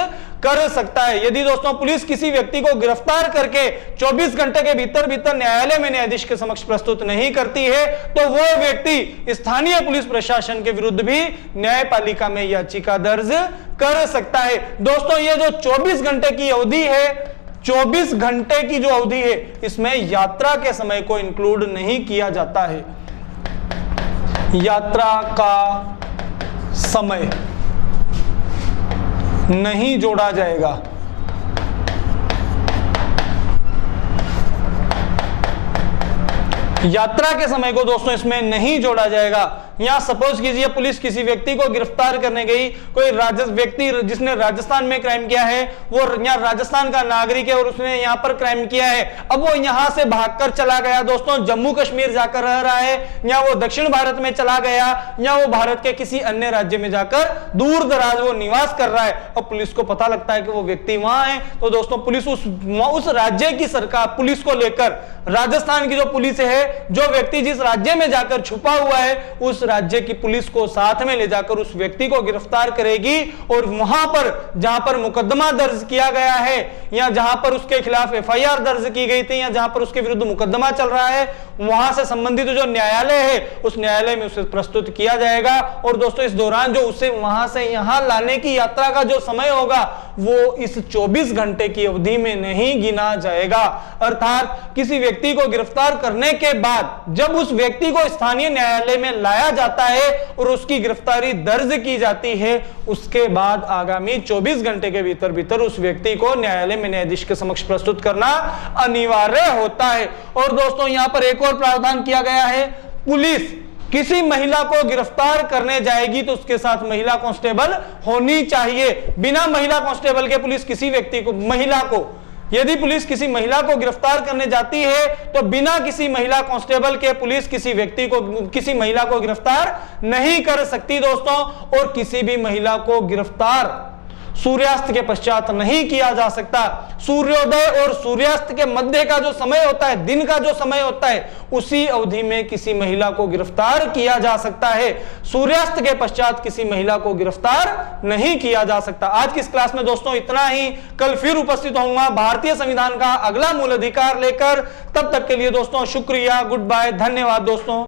कर सकता है। यदि दोस्तों पुलिस किसी व्यक्ति को गिरफ्तार करके 24 घंटे के भीतर न्यायालय में न्यायाधीश के समक्ष प्रस्तुत नहीं करती है तो वो व्यक्ति स्थानीय पुलिस प्रशासन के विरुद्ध भी न्यायपालिका में याचिका दर्ज कर सकता है। दोस्तों ये जो 24 घंटे की अवधि है, 24 घंटे की जो अवधि है इसमें यात्रा के समय को इंक्लूड नहीं किया जाता है। यात्रा का समय नहीं जोड़ा जाएगा। यात्रा के समय को दोस्तों इसमें नहीं जोड़ा जाएगा। यहां सपोज कीजिए पुलिस किसी व्यक्ति को गिरफ्तार करने गई, कोई व्यक्ति जिसने राजस्थान में क्राइम किया है, वो यहाँ राजस्थान का नागरिक है और उसने यहाँ पर क्राइम किया है। अब वो यहाँ से भागकर चला गया दोस्तों, जम्मू कश्मीर जाकर रह रहा है, या वो दक्षिण भारत में चला गया, या वो भारत के किसी अन्य राज्य में जाकर दूर दराज वो निवास कर रहा है। और पुलिस को पता लगता है कि वो व्यक्ति वहां है तो दोस्तों पुलिस उस राज्य की सरकार पुलिस को लेकर, राजस्थान की जो पुलिस है, जो व्यक्ति जिस राज्य में जाकर छुपा हुआ है उस राज्य की पुलिस को साथ में ले जाकर उस व्यक्ति को गिरफ्तार करेगी और वहां पर जहां पर मुकदमा दर्ज किया गया है या जहां पर उसके खिलाफ एफआईआर दर्ज की गई थी या जहां पर उसके विरुद्ध मुकदमा चल रहा है वहां से संबंधित जो न्यायालय है उस न्यायालय में उसे प्रस्तुत किया जाएगा। और दोस्तों इस दौरान जो उसे वहां से यहां लाने की यात्रा का जो समय होगा वो इस 24 घंटे की अवधि में नहीं गिना जाएगा। अर्थात किसी व्यक्ति को गिरफ्तार करने के बाद जब उस व्यक्ति को स्थानीय न्यायालय में लाया जाता है और उसकी गिरफ्तारी दर्ज की जाती है, उसके बाद आगामी 24 घंटे के भीतर उस व्यक्ति को न्यायालय में न्यायाधीश के समक्ष प्रस्तुत करना अनिवार्य होता है। और दोस्तों यहां पर एक और प्रावधान किया गया है, पुलिस किसी महिला को गिरफ्तार करने जाएगी तो उसके साथ महिला कांस्टेबल होनी चाहिए। बिना महिला कांस्टेबल के पुलिस किसी व्यक्ति को, महिला को, यदि पुलिस किसी महिला को गिरफ्तार करने जाती है तो बिना किसी महिला कांस्टेबल के पुलिस किसी व्यक्ति को, किसी महिला को गिरफ्तार नहीं कर सकती दोस्तों। और किसी भी महिला को गिरफ्तार सूर्यास्त के पश्चात नहीं किया जा सकता। सूर्योदय और सूर्यास्त के मध्य का जो समय होता है, दिन का जो समय होता है, उसी अवधि में किसी महिला को गिरफ्तार किया जा सकता है। सूर्यास्त के पश्चात किसी महिला को गिरफ्तार नहीं किया जा सकता। आज की इस क्लास में दोस्तों इतना ही। कल फिर उपस्थित होऊंगा भारतीय संविधान का अगला मूल अधिकार लेकर। तब तक के लिए दोस्तों शुक्रिया, गुड बाय, धन्यवाद दोस्तों।